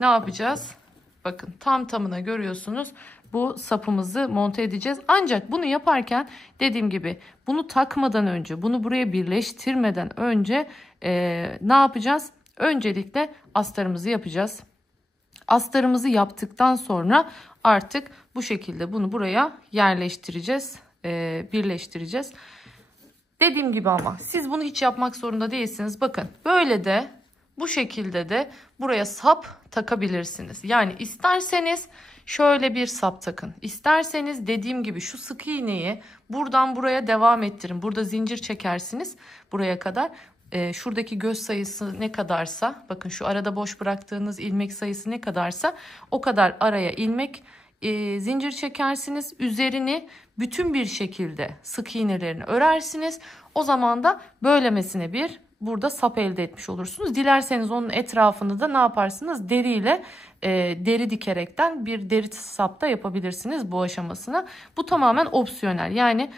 ne yapacağız? Bakın tam tamına görüyorsunuz. Bu sapımızı monte edeceğiz. Ancak bunu yaparken dediğim gibi bunu takmadan önce, bunu buraya birleştirmeden önce ne yapacağız? Öncelikle astarımızı yapacağız. Astarımızı yaptıktan sonra artık bu şekilde bunu buraya yerleştireceğiz, birleştireceğiz. Dediğim gibi ama siz bunu hiç yapmak zorunda değilsiniz. Bakın böyle de bu şekilde de buraya sap takabilirsiniz. Yani isterseniz şöyle bir sap takın. İsterseniz dediğim gibi şu sık iğneyi buradan buraya devam ettirin. Burada zincir çekersiniz buraya kadar. Şuradaki göz sayısı ne kadarsa, bakın şu arada boş bıraktığınız ilmek sayısı ne kadarsa o kadar araya ilmek zincir çekersiniz. Üzerini bütün bir şekilde sık iğnelerini örersiniz. O zaman da böylemesine bir burada sap elde etmiş olursunuz. Dilerseniz onun etrafını da ne yaparsınız? Deriyle deri dikerekten bir deri sap da yapabilirsiniz bu aşamasına. Bu tamamen opsiyonel. Yani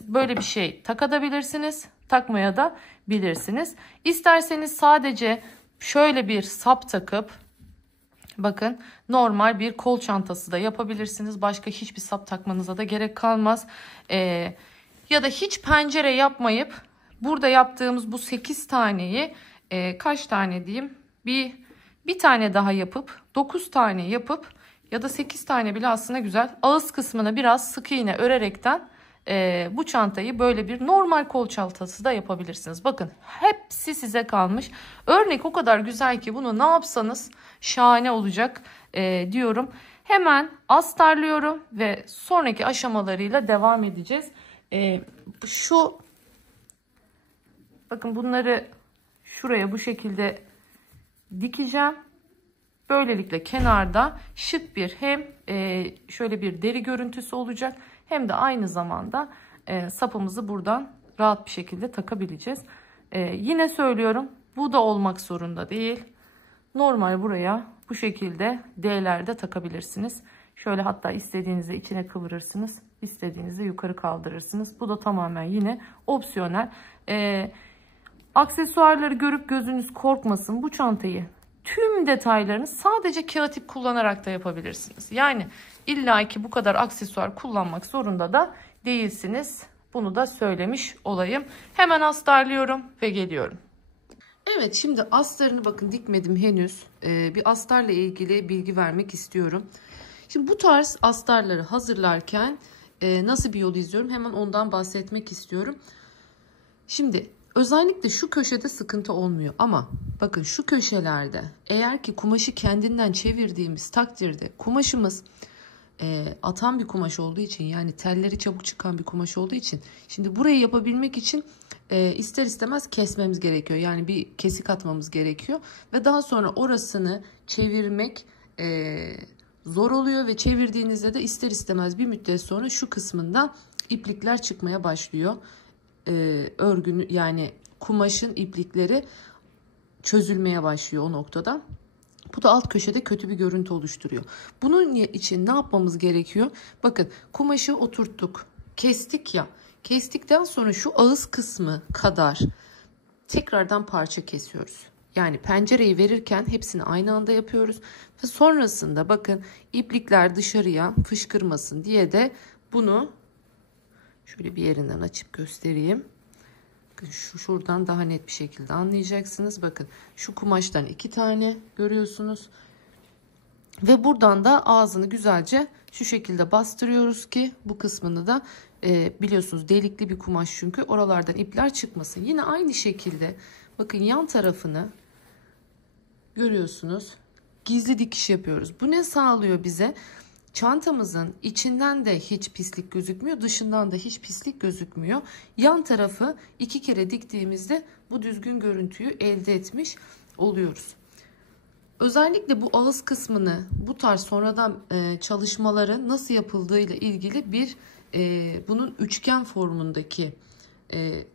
böyle bir şey takabilirsiniz. Takmaya da bilirsiniz. İsterseniz sadece şöyle bir sap takıp Bakın, normal bir kol çantası da yapabilirsiniz. Başka hiçbir sap takmanıza da gerek kalmaz. Ya da hiç pencere yapmayıp burada yaptığımız bu 8 taneyi kaç tane diyeyim? Bir tane daha yapıp 9 tane yapıp ya da 8 tane bile aslında güzel. Ağız kısmına biraz sık iğne örerekten bu çantayı böyle bir normal kol çantası da yapabilirsiniz. Bakın, hepsi size kalmış. Örnek o kadar güzel ki bunu ne yapsanız şahane olacak diyorum. Hemen astarlıyorum ve sonraki aşamalarıyla devam edeceğiz. Bakın, bunları şuraya bu şekilde dikeceğim. Böylelikle kenarda şık bir hem şöyle bir deri görüntüsü olacak, hem de aynı zamanda sapımızı buradan rahat bir şekilde takabileceğiz. Yine söylüyorum, bu da olmak zorunda değil. Normal buraya bu şekilde D'lerde takabilirsiniz. Şöyle, hatta istediğinizde içine kıvırırsınız, istediğinizde yukarı kaldırırsınız. Bu da tamamen yine opsiyonel. Aksesuarları görüp gözünüz korkmasın. Bu çantayı tüm detaylarını sadece kağıt ip kullanarak da yapabilirsiniz. Yani illaki bu kadar aksesuar kullanmak zorunda da değilsiniz. Bunu da söylemiş olayım. Hemen astarlıyorum ve geliyorum. Evet, şimdi astarını bakın dikmedim henüz. Bir astarla ilgili bilgi vermek istiyorum. Şimdi bu tarz astarları hazırlarken nasıl bir yol izliyorum, hemen ondan bahsetmek istiyorum. Şimdi özellikle şu köşede sıkıntı olmuyor ama bakın şu köşelerde eğer ki kumaşı kendinden çevirdiğimiz takdirde kumaşımız atan bir kumaş olduğu için, yani telleri çabuk çıkan bir kumaş olduğu için, şimdi burayı yapabilmek için ister istemez kesmemiz gerekiyor. Yani bir kesik atmamız gerekiyor ve daha sonra orasını çevirmek zor oluyor ve çevirdiğinizde de ister istemez bir müddet sonra şu kısmında iplikler çıkmaya başlıyor. Örgünü, yani kumaşın iplikleri çözülmeye başlıyor o noktada. Bu da alt köşede kötü bir görüntü oluşturuyor. Bunun için ne yapmamız gerekiyor? Bakın, kumaşı oturttuk, kestik ya. Kestikten sonra şu ağız kısmı kadar tekrardan parça kesiyoruz. Yani pencereyi verirken hepsini aynı anda yapıyoruz. Ve sonrasında bakın, iplikler dışarıya fışkırmasın diye de bunu şöyle bir yerinden açıp göstereyim. Bakın, şuradan daha net bir şekilde anlayacaksınız. Bakın, şu kumaştan 2 tane görüyorsunuz. Ve buradan da ağzını güzelce şu şekilde bastırıyoruz ki bu kısmını da biliyorsunuz delikli bir kumaş, çünkü oralardan ipler çıkmasın. Yine aynı şekilde bakın, yan tarafını görüyorsunuz. Gizli dikiş yapıyoruz. Bu ne sağlıyor bize? Çantamızın içinden de hiç pislik gözükmüyor, dışından da hiç pislik gözükmüyor. Yan tarafı 2 kere diktiğimizde bu düzgün görüntüyü elde etmiş oluyoruz. Özellikle bu ağız kısmını, bu tarz sonradan çalışmaların nasıl yapıldığı ile ilgili bir bunun üçgen formundaki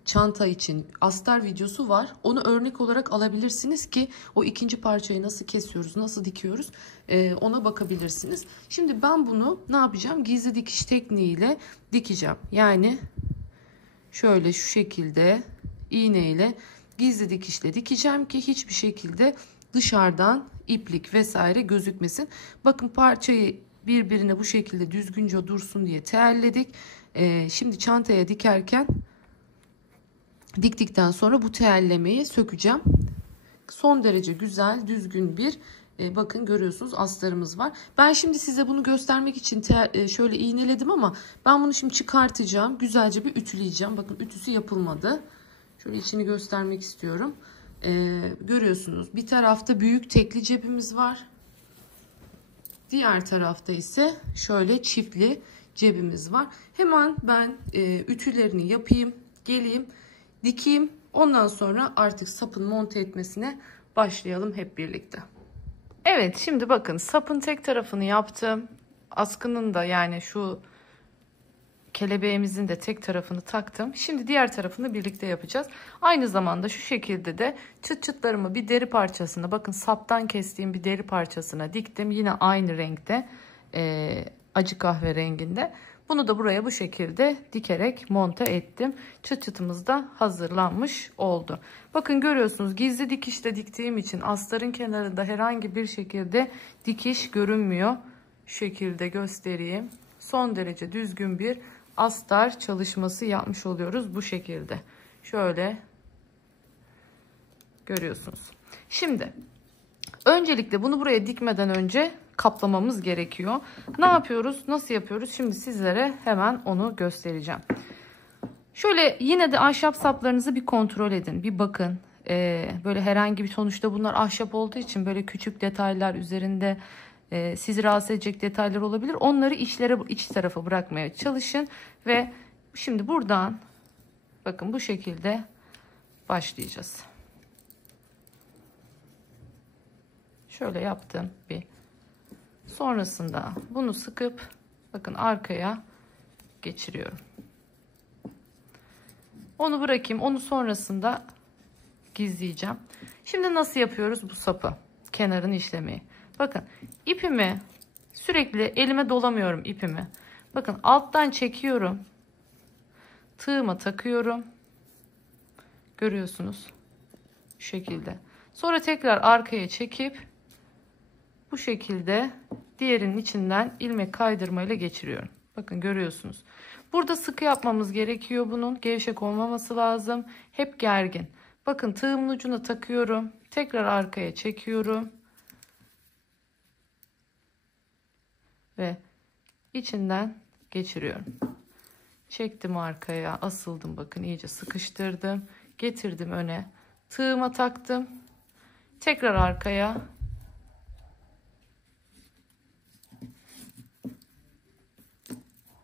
çanta için astar videosu var. Onu örnek olarak alabilirsiniz ki o ikinci parçayı nasıl kesiyoruz, nasıl dikiyoruz ona bakabilirsiniz. Şimdi ben bunu ne yapacağım? Gizli dikiş tekniğiyle dikeceğim. Yani şöyle şu şekilde iğneyle gizli dikişle dikeceğim ki hiçbir şekilde dışarıdan iplik vesaire gözükmesin. Bakın, parçayı birbirine bu şekilde düzgünce dursun diye terledik. Şimdi çantaya dikerken, diktikten sonra bu terlemeyi sökeceğim. Son derece güzel, düzgün bir bakın görüyorsunuz astarımız var. Ben şimdi size bunu göstermek için şöyle iğneledim ama ben bunu şimdi çıkartacağım. Güzelce bir ütüleyeceğim. Bakın, ütüsü yapılmadı. Şöyle içini göstermek istiyorum. Görüyorsunuz, bir tarafta büyük tekli cebimiz var. Diğer tarafta ise şöyle çiftli cebimiz var. Hemen ben ütülerini yapayım, geleyim, dikeyim. Ondan sonra artık sapın monte etmesine başlayalım hep birlikte. Evet, şimdi bakın, sapın tek tarafını yaptım. Askının da, yani şu kelebeğimizin de tek tarafını taktım. Şimdi diğer tarafını birlikte yapacağız. Aynı zamanda şu şekilde de çıt çıtlarımı bir deri parçasına, bakın saptan kestiğim bir deri parçasına diktim. Yine aynı renkte, acı kahve renginde. Bunu da buraya bu şekilde dikerek monte ettim. Çıt çıtımız da hazırlanmış oldu. Bakın görüyorsunuz, gizli dikişle diktiğim için astarın kenarında herhangi bir şekilde dikiş görünmüyor. Şu şekilde göstereyim. Son derece düzgün bir astar çalışması yapmış oluyoruz bu şekilde. Şöyle görüyorsunuz. Şimdi öncelikle bunu buraya dikmeden önce kaplamamız gerekiyor. Ne yapıyoruz? Nasıl yapıyoruz? Şimdi sizlere hemen onu göstereceğim. Şöyle yine de ahşap saplarınızı bir kontrol edin. Bir bakın. Böyle herhangi bir, sonuçta bunlar ahşap olduğu için böyle küçük detaylar üzerinde sizi rahatsız edecek detaylar olabilir. Onları iç tarafa bırakmaya çalışın. Ve şimdi buradan bakın bu şekilde başlayacağız. Şöyle yaptım bir. Sonrasında bunu sıkıp bakın arkaya geçiriyorum. Onu bırakayım. Onu sonrasında gizleyeceğim. Şimdi nasıl yapıyoruz bu sapı? Kenarın işlemeyi. Bakın ipimi sürekli elime dolamıyorum ipimi. Bakın alttan çekiyorum. Tığıma takıyorum. Görüyorsunuz. Şu şekilde. Sonra tekrar arkaya çekip bu şekilde diğerinin içinden ilmek kaydırmayla geçiriyorum. Bakın görüyorsunuz. Burada sıkı yapmamız gerekiyor bunun. Gevşek olmaması lazım. Hep gergin. Bakın tığımın ucuna takıyorum. Tekrar arkaya çekiyorum. Ve içinden geçiriyorum. Çektim arkaya, asıldım, bakın iyice sıkıştırdım. Getirdim öne. Tığıma taktım. Tekrar arkaya.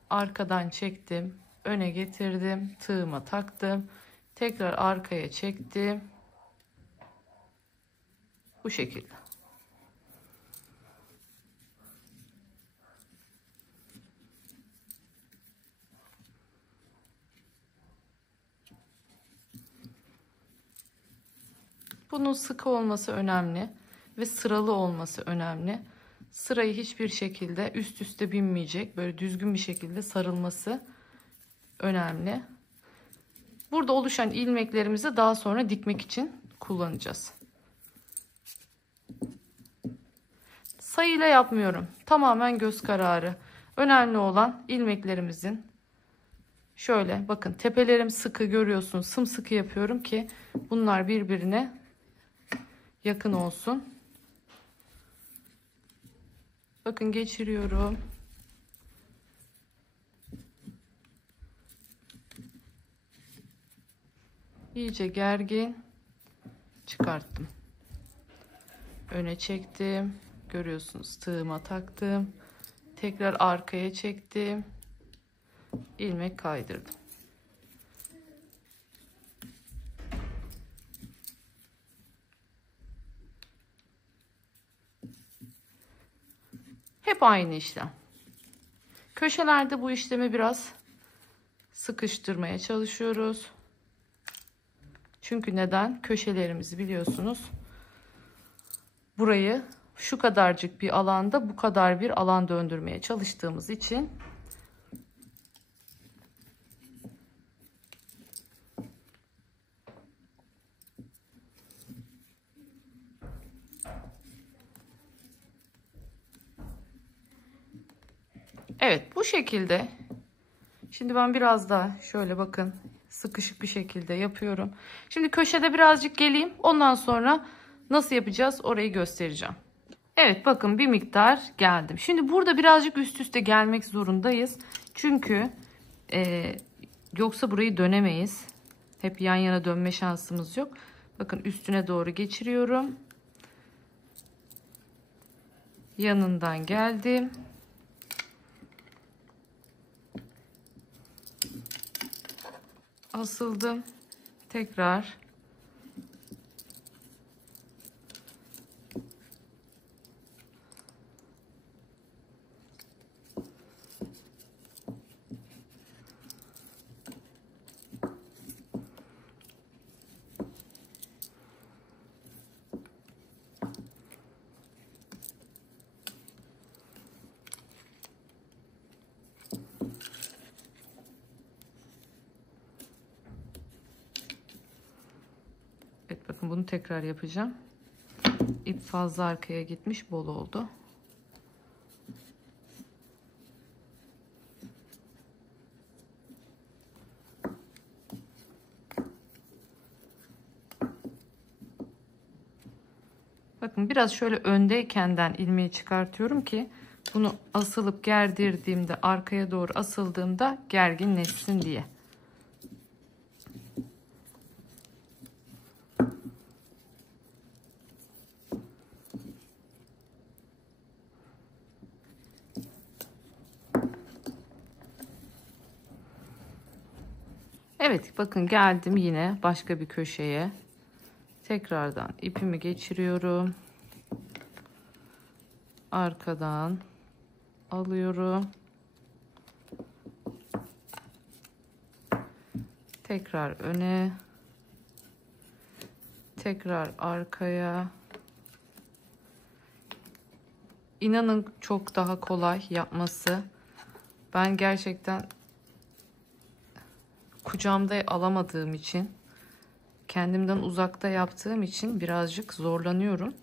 Arkadan çektim. Öne getirdim. Tığıma taktım. Tekrar arkaya çektim. Bu şekilde. Bunun sıkı olması önemli ve sıralı olması önemli. Sırayı hiçbir şekilde üst üste binmeyecek. Böyle düzgün bir şekilde sarılması önemli. Burada oluşan ilmeklerimizi daha sonra dikmek için kullanacağız. Sayıyla yapmıyorum. Tamamen göz kararı. Önemli olan ilmeklerimizin şöyle bakın, tepelerim sıkı, görüyorsunuz. Sımsıkı yapıyorum ki bunlar birbirine yakın olsun. Bakın geçiriyorum. İyice gergin çıkarttım. Öne çektim. Görüyorsunuz, tığıma taktım. Tekrar arkaya çektim. İlmek kaydırdım. Hep aynı işlem. Köşelerde bu işlemi biraz sıkıştırmaya çalışıyoruz. Çünkü neden? Köşelerimizi biliyorsunuz. Burayı şu kadarcık bir alanda bu kadar bir alan döndürmeye çalıştığımız için evet, bu şekilde. Şimdi ben biraz daha şöyle bakın sıkışık bir şekilde yapıyorum. Şimdi köşede birazcık geleyim. Ondan sonra nasıl yapacağız orayı göstereceğim. Evet bakın bir miktar geldim. Şimdi burada birazcık üst üste gelmek zorundayız. Çünkü yoksa burayı dönemeyiz. Hep yan yana dönme şansımız yok. Bakın üstüne doğru geçiriyorum. Yanından geldim. Asıldım. Tekrar Evet, bakın bunu tekrar yapacağım. İp fazla arkaya gitmiş, bol oldu. Bakın biraz şöyle öndeykenden ilmeği çıkartıyorum ki bunu asılıp gerdirdiğimde, arkaya doğru asıldığımda gerginleşsin diye. Evet, bakın geldim yine başka bir köşeye. Tekrardan ipimi geçiriyorum. Arkadan alıyorum. Tekrar öne. Tekrar arkaya. İnanın çok daha kolay yapması. Ben gerçekten kucağımda alamadığım için, kendimden uzakta yaptığım için birazcık zorlanıyorum.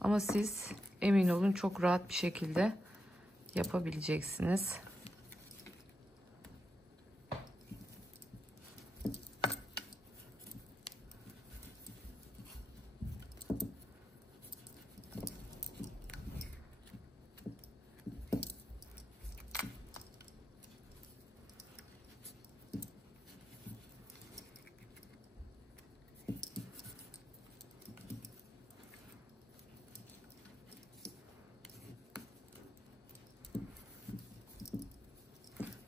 Ama siz emin olun çok rahat bir şekilde yapabileceksiniz.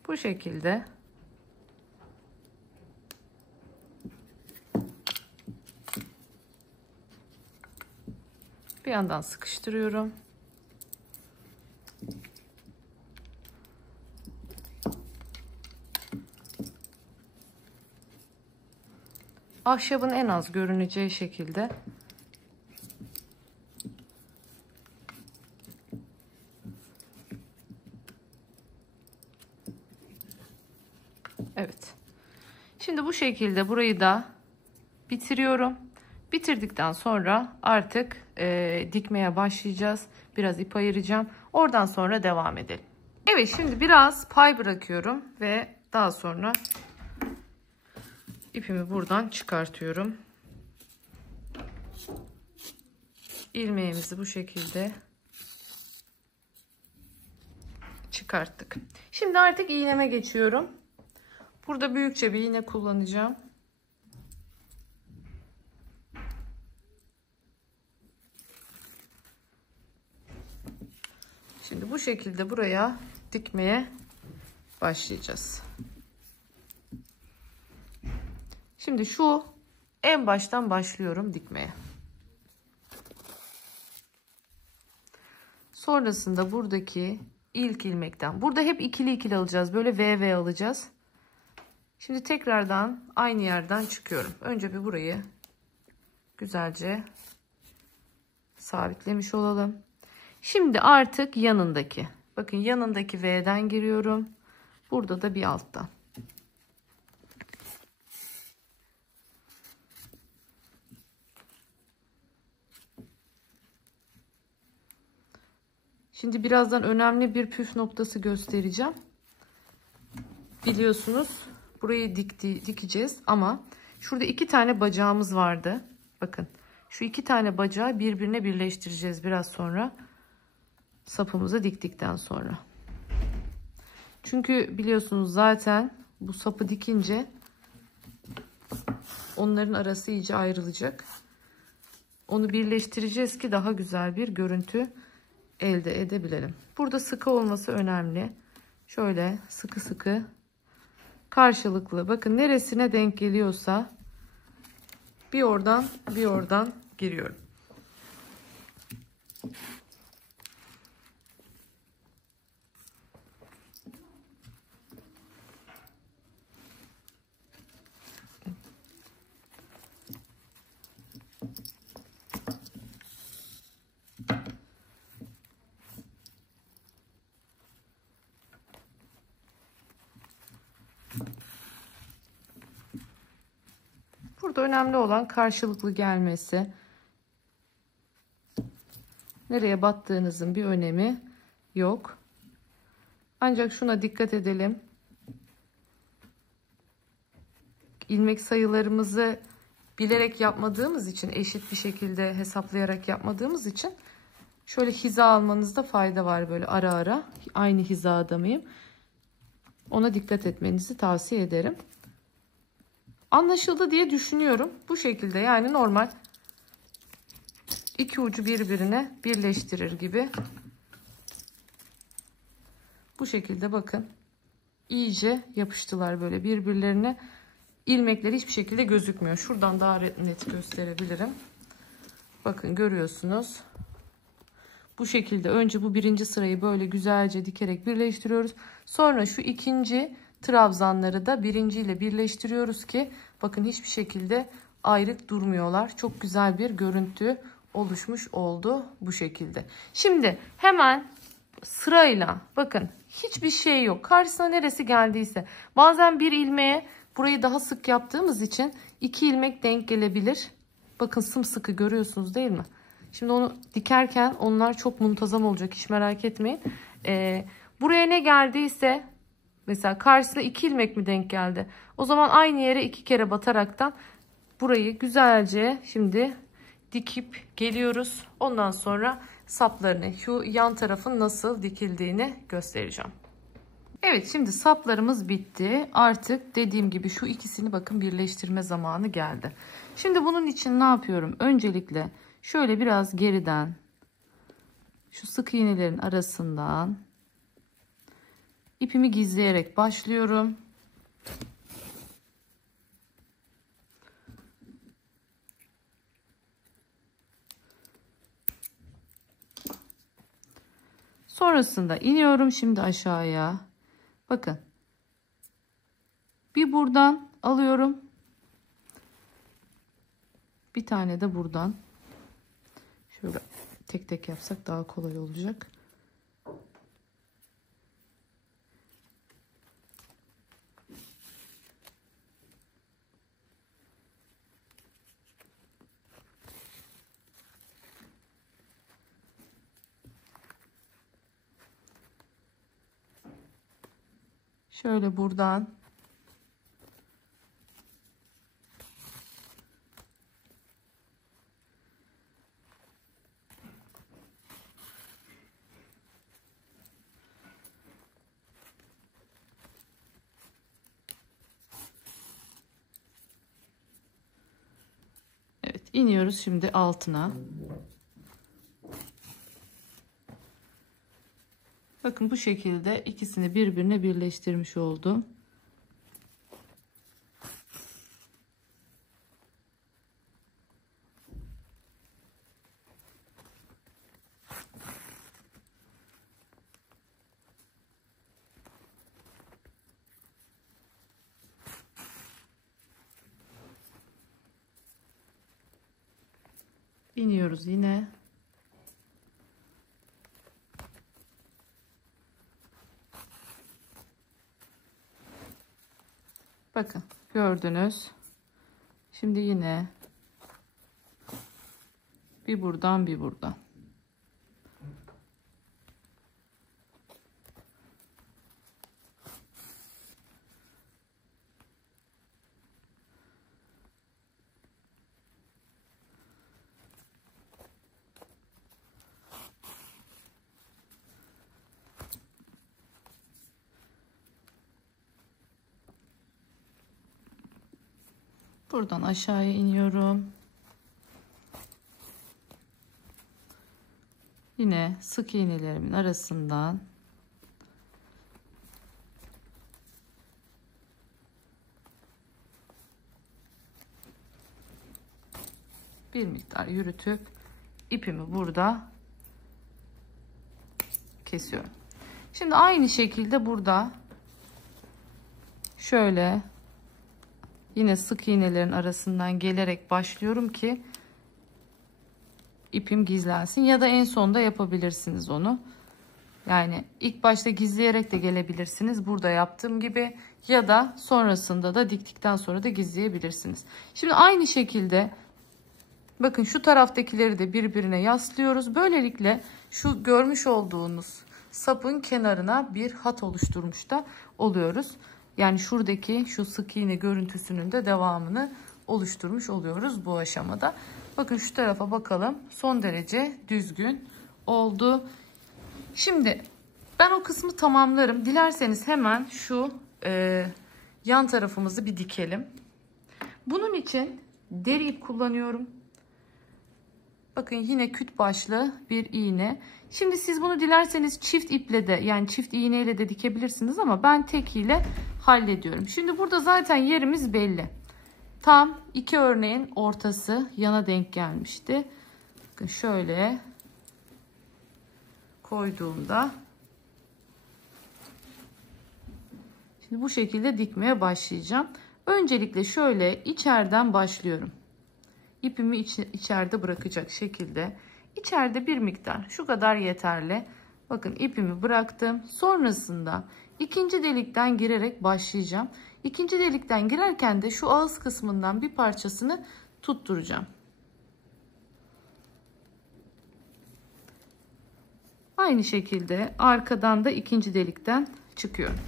Bu şekilde bir yandan sıkıştırıyorum. Ahşabın en az görüneceği şekilde evet. Şimdi bu şekilde burayı da bitiriyorum. Bitirdikten sonra artık dikmeye başlayacağız. Biraz ip ayıracağım. Oradan sonra devam edelim. Evet, şimdi biraz pay bırakıyorum ve daha sonra ipimi buradan çıkartıyorum. İlmeğimizi bu şekilde çıkarttık. Şimdi artık iğneme geçiyorum. Burada büyükçe bir iğne kullanacağım. Şimdi bu şekilde buraya dikmeye başlayacağız. Şimdi şu en baştan başlıyorum dikmeye. Sonrasında buradaki ilk ilmekten, burada hep ikili ikili alacağız. Böyle V alacağız. Şimdi tekrardan aynı yerden çıkıyorum. Önce bir burayı güzelce sabitlemiş olalım. Şimdi artık yanındaki. Bakın yanındaki V'den giriyorum. Burada da bir alttan. Şimdi birazdan önemli bir püf noktası göstereceğim. Biliyorsunuz burayı dikeceğiz ama şurada 2 tane bacağımız vardı. Bakın şu 2 tane bacağı birbirine birleştireceğiz biraz sonra. Sapımızı diktikten sonra. Çünkü biliyorsunuz zaten bu sapı dikince onların arası iyice ayrılacak. Onu birleştireceğiz ki daha güzel bir görüntü elde edebilelim. Burada sıkı olması önemli. Şöyle sıkı sıkı karşılıklı. Bakın neresine denk geliyorsa bir oradan giriyorum. Burada önemli olan karşılıklı gelmesi. Nereye battığınızın bir önemi yok. Ancak şuna dikkat edelim. İlmek sayılarımızı bilerek yapmadığımız için, eşit bir şekilde hesaplayarak yapmadığımız için şöyle hiza almanızda fayda var, böyle ara ara. Aynı hizada mıyım? Ona dikkat etmenizi tavsiye ederim. Anlaşıldı diye düşünüyorum. Bu şekilde, yani normal iki ucu birbirine birleştirir gibi. Bu şekilde bakın. İyice yapıştılar böyle birbirlerine. İlmekleri hiçbir şekilde gözükmüyor. Şuradan daha net gösterebilirim. Bakın görüyorsunuz. Bu şekilde önce bu birinci sırayı böyle güzelce dikerek birleştiriyoruz. Sonra şu ikinci trabzanları da birinci ile birleştiriyoruz ki bakın hiçbir şekilde ayrık durmuyorlar. Çok güzel bir görüntü oluşmuş oldu bu şekilde. Şimdi hemen sırayla bakın, hiçbir şey yok. Karşısına neresi geldiyse, bazen bir ilmeğe burayı daha sık yaptığımız için 2 ilmek denk gelebilir. Bakın sımsıkı görüyorsunuz değil mi? Şimdi onu dikerken onlar çok muntazam olacak, hiç merak etmeyin. Buraya ne geldiyse, mesela karşısına 2 ilmek mi denk geldi? O zaman aynı yere 2 kere bataraktan burayı güzelce şimdi dikip geliyoruz. Ondan sonra saplarını, şu yan tarafın nasıl dikildiğini göstereceğim. Evet, şimdi saplarımız bitti. Artık dediğim gibi şu ikisini bakın birleştirme zamanı geldi. Şimdi bunun için ne yapıyorum? Öncelikle şöyle biraz geriden, şu sık iğnelerin arasından ipimi gizleyerek başlıyorum. Sonrasında iniyorum şimdi aşağıya. Bakın. Bir buradan alıyorum. Bir tane de buradan. Şöyle tek tek yapsak daha kolay olacak. Şöyle buradan evet, iniyoruz şimdi altına. Bakın bu şekilde ikisini birbirine birleştirmiş oldum. İniyoruz yine. Bakın gördünüz. Şimdi yine bir buradan bir buradan. Buradan aşağıya iniyorum. Yine sık iğnelerimin arasından bir miktar yürütüp ipimi burada kesiyorum. Şimdi aynı şekilde burada şöyle yine sık iğnelerin arasından gelerek başlıyorum ki ipim gizlensin, ya da en sonda yapabilirsiniz onu. Yani ilk başta gizleyerek de gelebilirsiniz. Burada yaptığım gibi, ya da sonrasında da diktikten sonra da gizleyebilirsiniz. Şimdi aynı şekilde bakın şu taraftakileri de birbirine yaslıyoruz. Böylelikle şu görmüş olduğunuz sapın kenarına bir hat oluşturmuş da oluyoruz. Yani şuradaki şu sık iğne görüntüsünün de devamını oluşturmuş oluyoruz bu aşamada. Bakın şu tarafa bakalım. Son derece düzgün oldu. Şimdi ben o kısmı tamamlarım. Dilerseniz hemen şu yan tarafımızı bir dikelim. Bunun için deri ip kullanıyorum. Bakın yine küt başlı bir iğne. Şimdi siz bunu dilerseniz çift iple de, yani çift iğneyle de dikebilirsiniz ama ben tek ile hallediyorum. Şimdi burada zaten yerimiz belli. Tam iki örneğin ortası yana denk gelmişti. Bakın şöyle koyduğumda şimdi bu şekilde dikmeye başlayacağım. Öncelikle şöyle içeriden başlıyorum. İpimi içeride bırakacak şekilde, içeride bir miktar, şu kadar yeterli. Bakın ipimi bıraktım. Sonrasında ikinci delikten girerek başlayacağım. İkinci delikten girerken de şu ağız kısmından bir parçasını tutturacağım. Aynı şekilde arkadan da ikinci delikten çıkıyorum.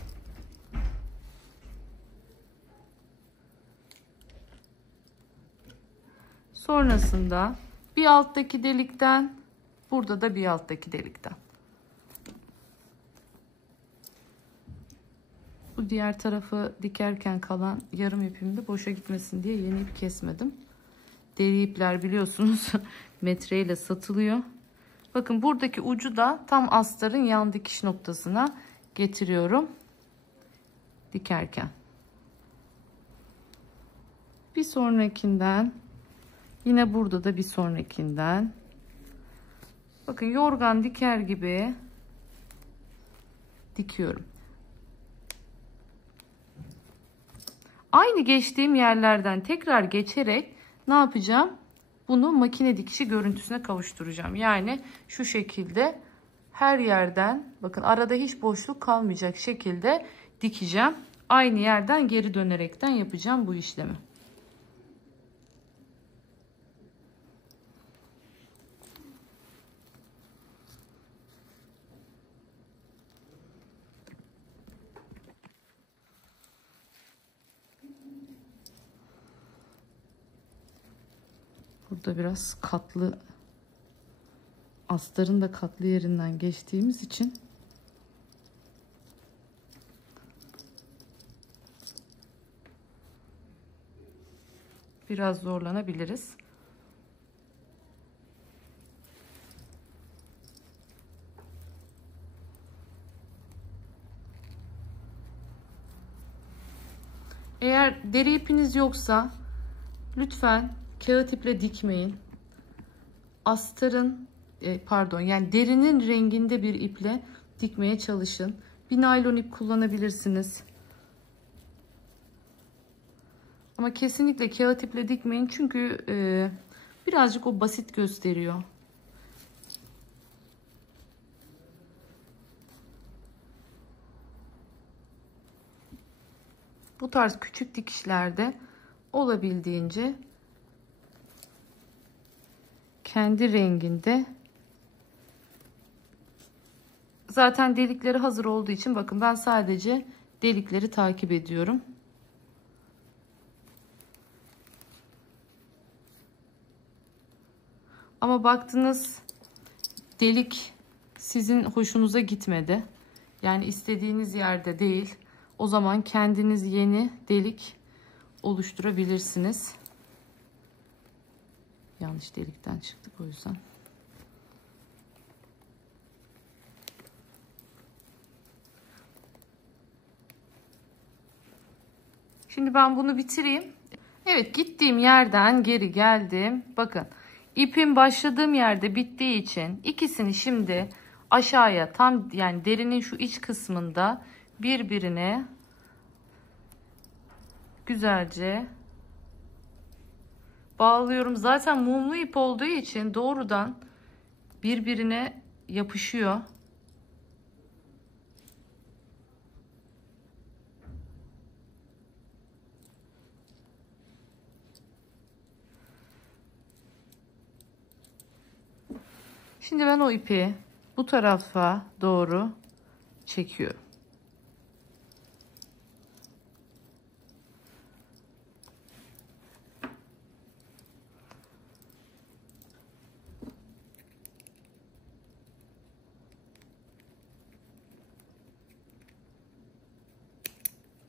Sonrasında bir alttaki delikten, burada da bir alttaki delikten. Bu diğer tarafı dikerken kalan yarım ipim de boşa gitmesin diye yeni ip kesmedim. Deri ipler biliyorsunuz metreyle satılıyor. Bakın buradaki ucu da tam astarın yan dikiş noktasına getiriyorum dikerken. Bir sonrakinden, yine burada da bir sonrakinden. Bakın yorgan diker gibi dikiyorum. Aynı geçtiğim yerlerden tekrar geçerek ne yapacağım? Bunu makine dikişi görüntüsüne kavuşturacağım. Yani şu şekilde her yerden, bakın arada hiç boşluk kalmayacak şekilde dikeceğim. Aynı yerden geri dönerekten yapacağım bu işlemi. Burada biraz katlı, astarın da katlı yerinden geçtiğimiz için biraz zorlanabiliriz. Eğer deri ipiniz yoksa lütfen kağıt iple dikmeyin. Astarın yani derinin renginde bir iple dikmeye çalışın. Bir naylon ip kullanabilirsiniz. Ama kesinlikle kağıt iple dikmeyin çünkü birazcık o basit gösteriyor. Bu tarz küçük dikişlerde olabildiğince kendi renginde, zaten delikleri hazır olduğu için bakın ben sadece delikleri takip ediyorum. Ama baktınız delik sizin hoşunuza gitmedi. Yani istediğiniz yerde değil. O zaman kendiniz yeni delik oluşturabilirsiniz. Yanlış delikten çıktık o yüzden. Şimdi ben bunu bitireyim. Evet, gittiğim yerden geri geldim. Bakın ipim başladığım yerde bittiği için ikisini şimdi aşağıya tam, yani derinin şu iç kısmında birbirine güzelce bağlıyorum. Zaten mumlu ip olduğu için doğrudan birbirine yapışıyor. Şimdi ben o ipi bu tarafa doğru çekiyorum.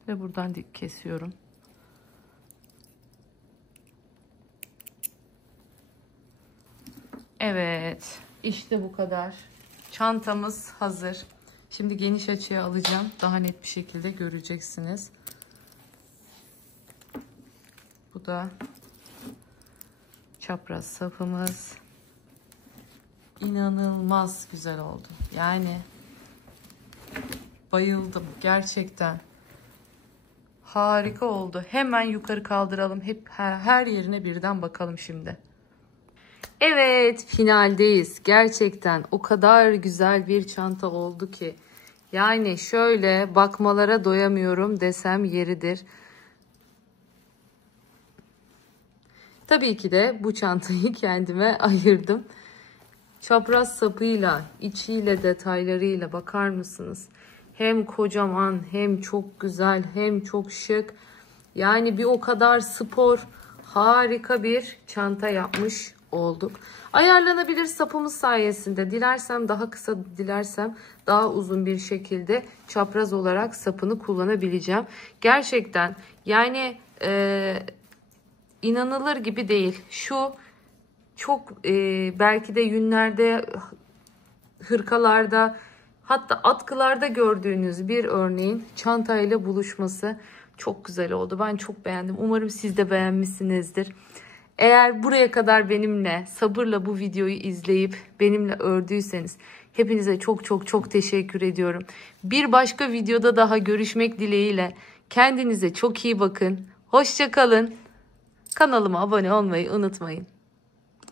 Ve buradan dik kesiyorum. Evet, işte bu kadar. Çantamız hazır. Şimdi geniş açıya alacağım. Daha net bir şekilde göreceksiniz. Bu da çapraz sapımız. İnanılmaz güzel oldu. Yani bayıldım gerçekten. Harika oldu. Hemen yukarı kaldıralım. Hep her yerine birden bakalım şimdi. Evet, finaldeyiz. Gerçekten o kadar güzel bir çanta oldu ki. Yani şöyle bakmalara doyamıyorum desem yeridir. Tabii ki de bu çantayı kendime ayırdım. Çapraz sapıyla, içiyle, detaylarıyla bakar mısınız? Hem kocaman, hem çok güzel, hem çok şık. Yani bir o kadar spor, harika bir çanta yapmış olduk. Ayarlanabilir sapımız sayesinde dilersem daha kısa, dilersem daha uzun bir şekilde çapraz olarak sapını kullanabileceğim. Gerçekten yani inanılır gibi değil. Şu çok belki de yünlerde, hırkalarda, hatta atkılarda gördüğünüz bir örneğin çantayla buluşması çok güzel oldu. Ben çok beğendim. Umarım siz de beğenmişsinizdir. Eğer buraya kadar benimle sabırla bu videoyu izleyip benimle ördüyseniz hepinize çok çok çok teşekkür ediyorum. Bir başka videoda daha görüşmek dileğiyle. Kendinize çok iyi bakın. Hoşça kalın. Kanalıma abone olmayı unutmayın.